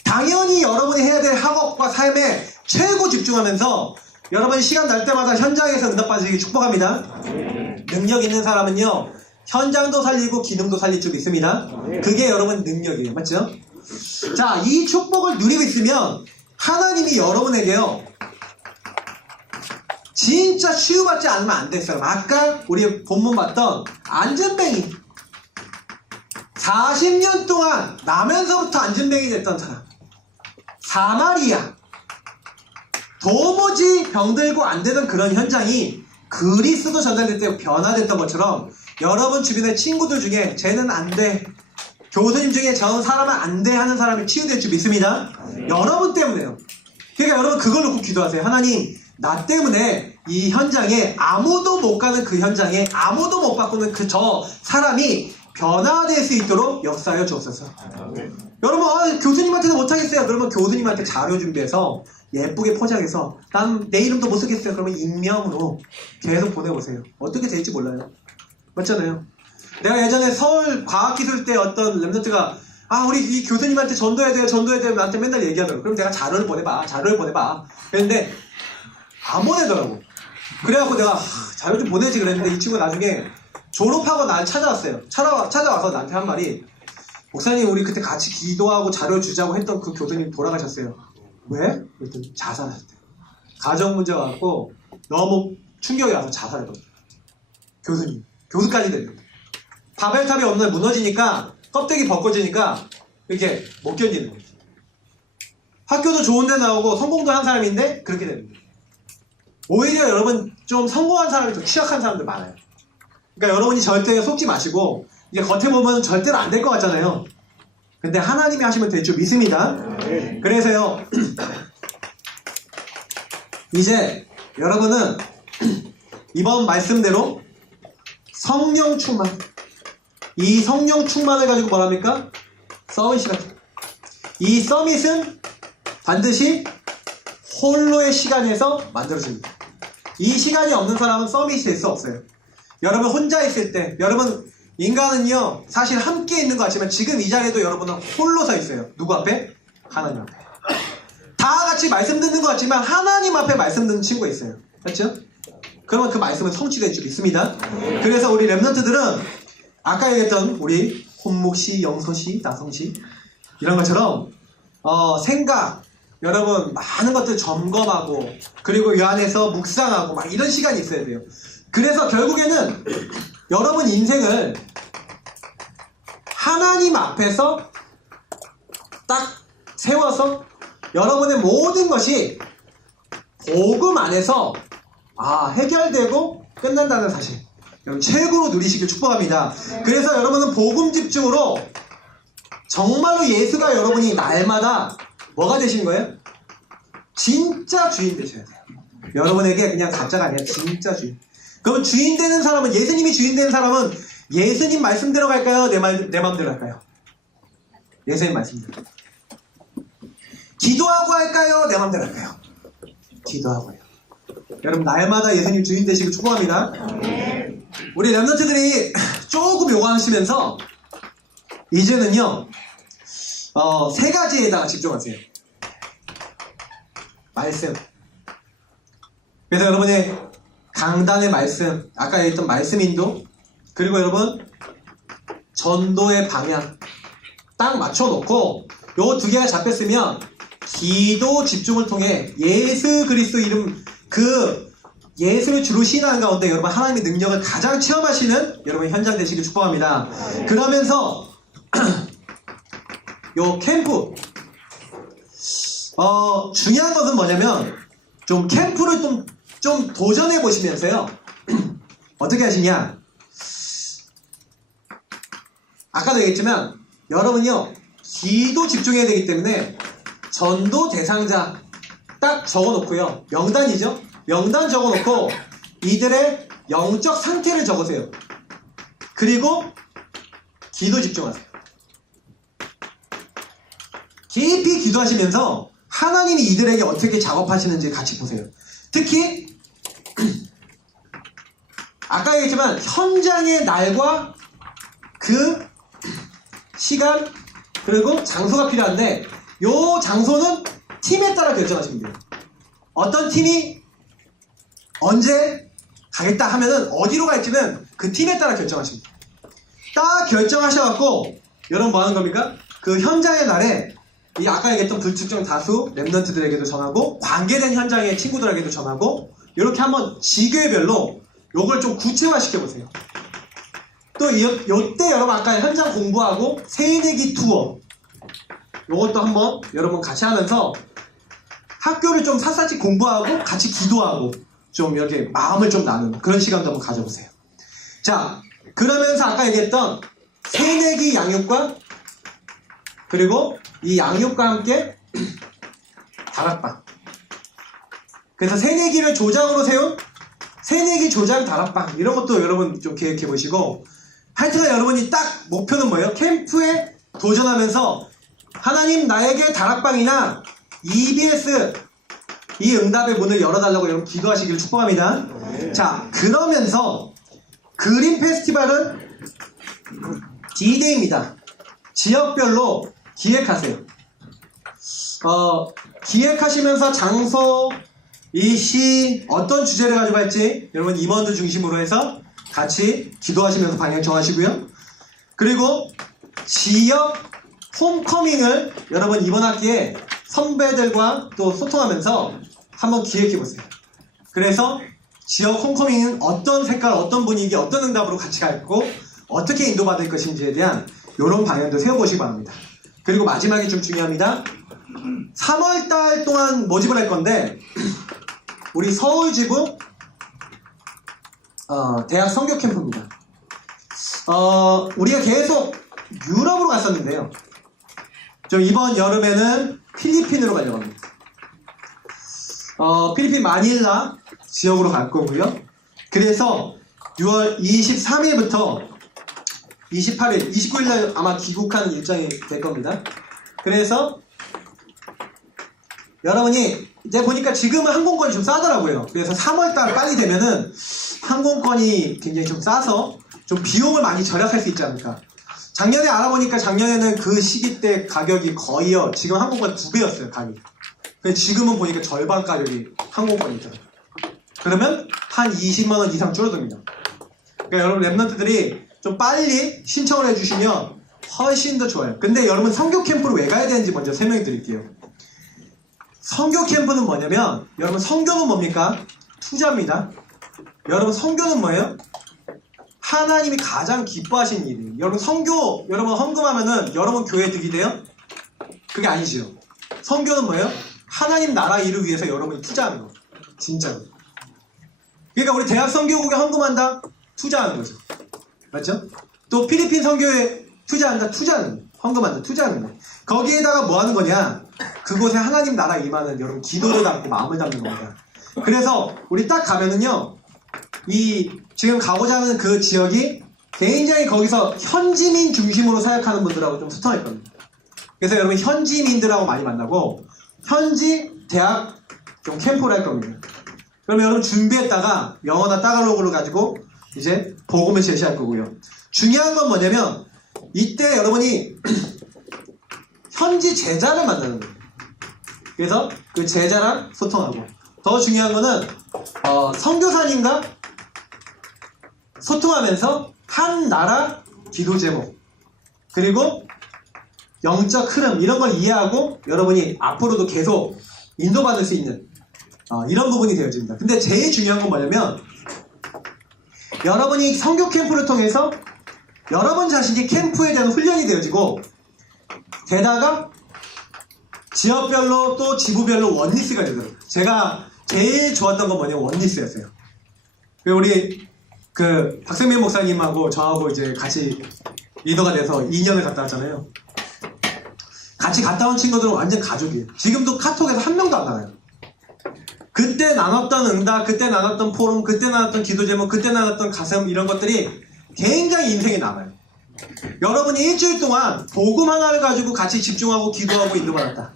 당연히 여러분이 해야 될 학업과 삶에 최고 집중하면서 여러분 시간 날 때마다 현장에서 응답받으시길 축복합니다. 능력 있는 사람은요 현장도 살리고 기능도 살릴 줄 믿습니다. 그게 여러분 능력이에요. 맞죠? 자, 이 축복을 누리고 있으면 하나님이 여러분에게요 진짜 치유받지 않으면 안 됐어요. 아까 우리 본문 봤던 안전뱅이, 40년 동안 나면서부터 안전뱅이 됐던 사람, 사마리아, 도무지 병들고 안 되던 그런 현장이 그리스도 전달될 때 변화됐던 것처럼 여러분 주변의 친구들 중에 쟤는 안 돼, 교수님 중에 저 사람은 안 돼 하는 사람이 치유될 줄 믿습니다. 여러분 때문에요. 그러니까 여러분 그걸 놓고 기도하세요. 하나님 나 때문에 이 현장에 아무도 못 가는 그 현장에 아무도 못 바꾸는 그 저 사람이 변화될 수 있도록 역사하여 주옵소서. 여러분 교수님한테도 못하겠어요. 그러면 교수님한테 자료 준비해서 예쁘게 포장해서 난 내 이름도 못 쓰겠어요. 그러면 익명으로 계속 보내보세요. 어떻게 될지 몰라요. 맞잖아요. 내가 예전에 서울 과학기술 때 어떤 랩런트가 우리 이 교수님한테 전도해야 돼요 나한테 맨날 얘기하더라고. 그럼 내가 자료를 보내봐 그랬는데 안 보내더라고. 그래갖고 내가 자료 좀 보내지 그랬는데 이 친구가 나중에 졸업하고 날 찾아왔어요. 찾아와서 나한테 한 말이, 목사님 우리 그때 같이 기도하고 자료 주자고 했던 그 교수님 돌아가셨어요. 왜? 그랬더니 자살하셨대요. 가정 문제 갖고 너무 충격이 와서 자살해버렸어요. 교수까지 됐는데 바벨탑이 어느 날 무너지니까 껍데기 벗겨지니까 이렇게 못 견디는 거예요. 학교도 좋은 데 나오고 성공도 한 사람인데 그렇게 되는 거예요. 오히려 여러분 좀 성공한 사람이 더 취약한 사람들 많아요. 그러니까 여러분이 절대 속지 마시고, 이게 겉에 보면 절대로 안 될 것 같잖아요. 근데 하나님이 하시면 될 줄 믿습니다. 그래서요 이제 여러분은 이번 말씀대로 성령 충만, 이 성령 충만을 가지고 뭐랍니까? 서밋이 같은, 이 서밋은 반드시 홀로의 시간에서 만들어집니다. 이 시간이 없는 사람은 서밋이 될 수 없어요. 여러분 혼자 있을 때, 여러분 인간은요 사실 함께 있는 것 같지만 지금 이 자리에도 여러분은 홀로 서 있어요. 누구 앞에? 하나님 앞에. 다 같이 말씀 듣는 것 같지만 하나님 앞에 말씀 듣는 친구가 있어요. 그렇죠? 그러면 그 말씀은 성취될 줄 믿습니다. 그래서 우리 랩런트들은 아까 얘기했던 우리 혼목시, 영서시, 나성시 이런 것처럼 생각, 여러분 많은 것들 점검하고 그리고 이 안에서 묵상하고 막 이런 시간이 있어야 돼요. 그래서 결국에는 여러분 인생을 하나님 앞에서 딱 세워서 여러분의 모든 것이 복음 안에서 해결되고 끝난다는 사실 여러분 최고로 누리시길 축복합니다. 그래서 여러분은 복음 집중으로 정말로 예수가 여러분이 날마다 뭐가 되시는 거예요? 진짜 주인 되셔야 돼요. 여러분에게 그냥 가짜가 아니라 진짜 주인. 그럼 주인 되는 사람은, 예수님이 주인 되는 사람은 예수님 말씀대로 갈까요? 내 마음대로 할까요? 예수님 말씀대로. 기도하고 할까요? 내 마음대로 할까요? 기도하고 해요. 여러분 날마다 예수님 주인 되시길 축복합니다. 우리 랩런트들이 조금 요구하시면서 이제는요 3가지에다가 집중하세요. 말씀. 그래서 여러분의 강단의 말씀, 아까 얘기했던 말씀 인도, 그리고 여러분 전도의 방향 딱 맞춰놓고 요 두 개가 잡혔으면 기도 집중을 통해 예수 그리스도 이름 그 예수를 주로 시인하는 가운데 여러분 하나님의 능력을 가장 체험하시는 여러분 현장 되시길 축복합니다. 그러면서 요 캠프 중요한 것은 뭐냐면 좀 캠프를 좀 도전해 보시면서요 어떻게 하시냐 아까도 얘기했지만 여러분이요 기도 집중해야 되기 때문에 전도 대상자 딱 적어놓고요 명단이죠 명단 적어놓고 이들의 영적 상태를 적으세요. 그리고 기도 집중하세요. 깊이 기도하시면서 하나님이 이들에게 어떻게 작업하시는지 같이 보세요. 특히 아까 얘기했지만 현장의 날과 그 시간 그리고 장소가 필요한데 요 장소는 팀에 따라 결정하시면 돼요. 어떤 팀이 언제 가겠다 하면은 어디로 갈지는 그 팀에 따라 결정하시면 돼요. 딱 결정하셔갖고 여러분 뭐 하는 겁니까? 그 현장의 날에 이 아까 얘기했던 불특정 다수 랩런트들에게도 전하고 관계된 현장의 친구들에게도 전하고 이렇게 한번 지교회별로 요걸 좀 구체화시켜 보세요. 또 요때 여러분 아까 현장 공부하고 새내기 투어 요것도 한번 여러분 같이 하면서 학교를 좀 샅샅이 공부하고 같이 기도하고 좀 이렇게 마음을 좀 나누는 그런 시간도 한번 가져보세요. 자 그러면서 아까 얘기했던 새내기 양육과 그리고 이 양육과 함께 다락방 그래서 새내기를 조장으로 세운 새내기 조장 다락방 이런 것도 여러분 좀 계획해 보시고 하여튼간 여러분이 딱 목표는 뭐예요? 캠프에 도전하면서 하나님 나에게 다락방이나 EBS 이 응답의 문을 열어달라고 여러분 기도하시기를 축복합니다. 자 그러면서 그림 페스티벌은 D-Day입니다. 지역별로 기획하세요. 기획하시면서 장소, 일시, 어떤 주제를 가지고 할지 여러분 임원들 중심으로 해서 같이 기도하시면서 방향 정하시고요. 그리고 지역 홈커밍을 여러분 이번 학기에 선배들과 또 소통하면서 한번 기획해보세요. 그래서 지역 홈커밍은 어떤 색깔, 어떤 분위기, 어떤 응답으로 같이 갈고 어떻게 인도받을 것인지에 대한 이런 방향도 세워보시기 바랍니다. 그리고 마지막이 좀 중요합니다. 3월달 동안 모집을 할 건데 우리 서울지부 대학 선교 캠프입니다. 우리가 계속 유럽으로 갔었는데요. 좀 이번 여름에는 필리핀으로 가려고 합니다. 필리핀 마닐라 지역으로 갈 거고요. 그래서 6월 23일부터 28일, 29일날 아마 귀국하는 일정이 될 겁니다. 그래서 여러분이 이제 보니까 지금은 항공권이 좀 싸더라고요. 그래서 3월달 빨리 되면은 항공권이 굉장히 좀 싸서 좀 비용을 많이 절약할 수 있지 않을까. 작년에 알아보니까 작년에는 그 시기 때 가격이 거의요. 지금 항공권 2배였어요, 가격이. 근데 지금은 보니까 절반 가격이 항공권이 있더라고요. 그러면 한 20만원 이상 줄어듭니다. 그러니까 여러분 랩런트들이 좀 빨리 신청을 해주시면 훨씬 더 좋아요. 근데 여러분 선교 캠프를 왜 가야 되는지 먼저 설명해 드릴게요. 선교 캠프는 뭐냐면 여러분 선교는 뭡니까? 투자입니다. 여러분 선교는 뭐예요? 하나님이 가장 기뻐하시는 일이에요. 여러분 선교 여러분 헌금하면은 여러분 교회 득이 돼요? 그게 아니죠. 선교는 뭐예요? 하나님 나라 일을 위해서 여러분이 투자하는 거. 진짜로. 그러니까 우리 대학 선교국에 헌금한다? 투자하는 거죠. 맞죠? 또 필리핀 선교에 투자한다? 투자하는 거. 헌금한다? 투자하는 거. 거기에다가 뭐 하는 거냐? 그곳에 하나님 나라 임하는 여러분 기도를 담고 마음을 담는 겁니다. 그래서 우리 딱 가면은요. 지금 가고자 하는 그 지역이 굉장히 거기서 현지민 중심으로 사역하는 분들하고 좀 소통할 겁니다. 그래서 여러분 현지민들하고 많이 만나고 현지 대학 좀 캠프를 할 겁니다. 그러면 여러분 준비했다가 영어나 따갈로그를 가지고 이제 복음을 제시할 거고요. 중요한 건 뭐냐면 이때 여러분이 현지 제자를 만나는 거예요. 그래서 그 제자랑 소통하고 더 중요한 거는 선교사님과 소통하면서 한 나라 기도 제목 그리고 영적 흐름 이런 걸 이해하고 여러분이 앞으로도 계속 인도받을 수 있는 이런 부분이 되어집니다. 근데 제일 중요한 건 뭐냐면 여러분이 성교 캠프를 통해서 여러분 자신이 캠프에 대한 훈련이 되어지고 게다가 지역별로 또 지부별로 원리스가 되더라고요. 제가 제일 좋았던 건 뭐냐면 원리스였어요. 우리 그 박생민 목사님하고 저하고 이제 같이 리더가 돼서 2년을 갔다 왔잖아요. 같이 갔다 온 친구들은 완전 가족이에요. 지금도 카톡에서 한 명도 안 나가요. 그때 나눴던 응답, 그때 나눴던 포럼, 그때 나눴던 기도 제목, 그때 나눴던 가슴 이런 것들이 굉장히 인생에 남아요. 여러분이 일주일 동안 복음 하나를 가지고 같이 집중하고 기도하고 인도받았다.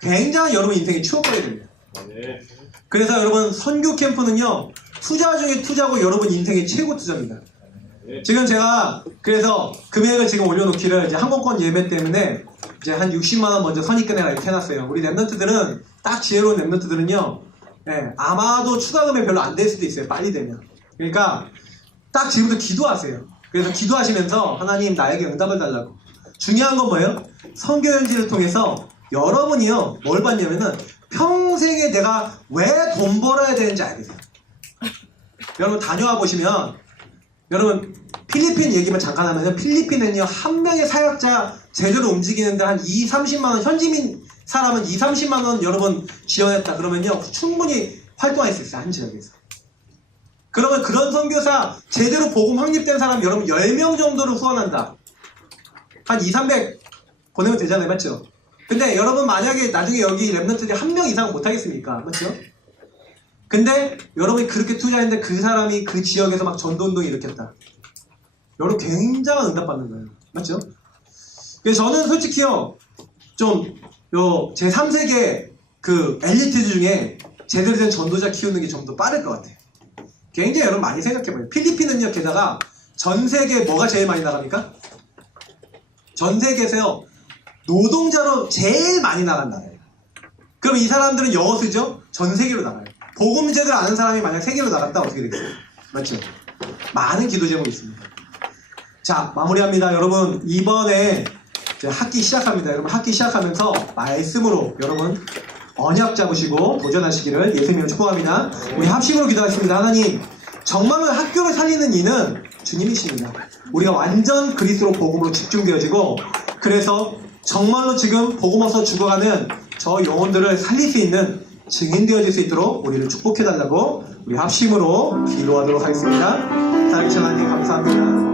굉장히 여러분 인생에 추억거리게 됩니다. 그래서 여러분 선교 캠프는요 투자 중에 투자고 여러분 인생의 최고 투자입니다. 지금 제가 그래서 금액을 지금 올려놓기를 이제 항공권 예매 때문에 이제 한 60만원 먼저 선입금액 이렇게 해놨어요. 우리 랩런트들은 딱 지혜로운 랩런트들은요 아마도 추가 금액 별로 안 될 수도 있어요. 빨리 되면. 그러니까 딱 지금부터 기도하세요. 그래서 기도하시면서 하나님 나에게 응답을 달라고. 중요한 건 뭐예요? 선교 연지를 통해서 여러분이요 뭘 받냐면은 평생에 내가 왜 돈 벌어야 되는지 알겠어요. 여러분 다녀와 보시면 여러분 필리핀 얘기만 잠깐 하면요 필리핀은요 한 명의 사역자 제대로 움직이는데 한 30만원 현지민 사람은 30만원 여러분 지원했다 그러면요 충분히 활동할 수 있어요. 한 지역에서. 그러면 그런 선교사 제대로 복음 확립된 사람 여러분 10명 정도를 후원한다. 한 200-300 보내면 되잖아요. 맞죠? 근데 여러분 만약에 나중에 여기 랩런트들이 한 명 이상 못하겠습니까? 맞죠? 근데 여러분이 그렇게 투자했는데 그 사람이 그 지역에서 막 전도운동 일으켰다. 여러분 굉장한 응답 받는 거예요. 맞죠? 그래서 저는 솔직히요 좀 제 3세계 그 엘리트 중에 제대로 된 전도자 키우는 게 좀 더 빠를 것 같아요. 굉장히 여러분 많이 생각해봐요. 필리핀은요 게다가 전 세계에 뭐가 제일 많이 나갑니까? 전 세계에서요 노동자로 제일 많이 나간 나라예요. 그럼 이 사람들은 영어 쓰죠? 전 세계로 나가요. 복음 제대로 아는 사람이 만약 세계로 나갔다 어떻게 되겠어요? 맞죠? 많은 기도 제목이 있습니다. 자 마무리합니다. 여러분 이번에 이제 학기 시작합니다. 여러분 학기 시작하면서 말씀으로 여러분 언약 잡으시고 도전하시기를 예수님으로 축복합니다. 우리 합심으로 기도하겠습니다. 하나님 정말로 학교를 살리는 이는 주님이십니다. 우리가 완전 그리스도 복음으로 집중되어지고 그래서 정말로 지금 복음어서 죽어가는 저 영혼들을 살릴 수 있는 증인되어질 수 있도록 우리를 축복해달라고 우리 합심으로 기도하도록 하겠습니다. 살아계신 하나님 감사합니다.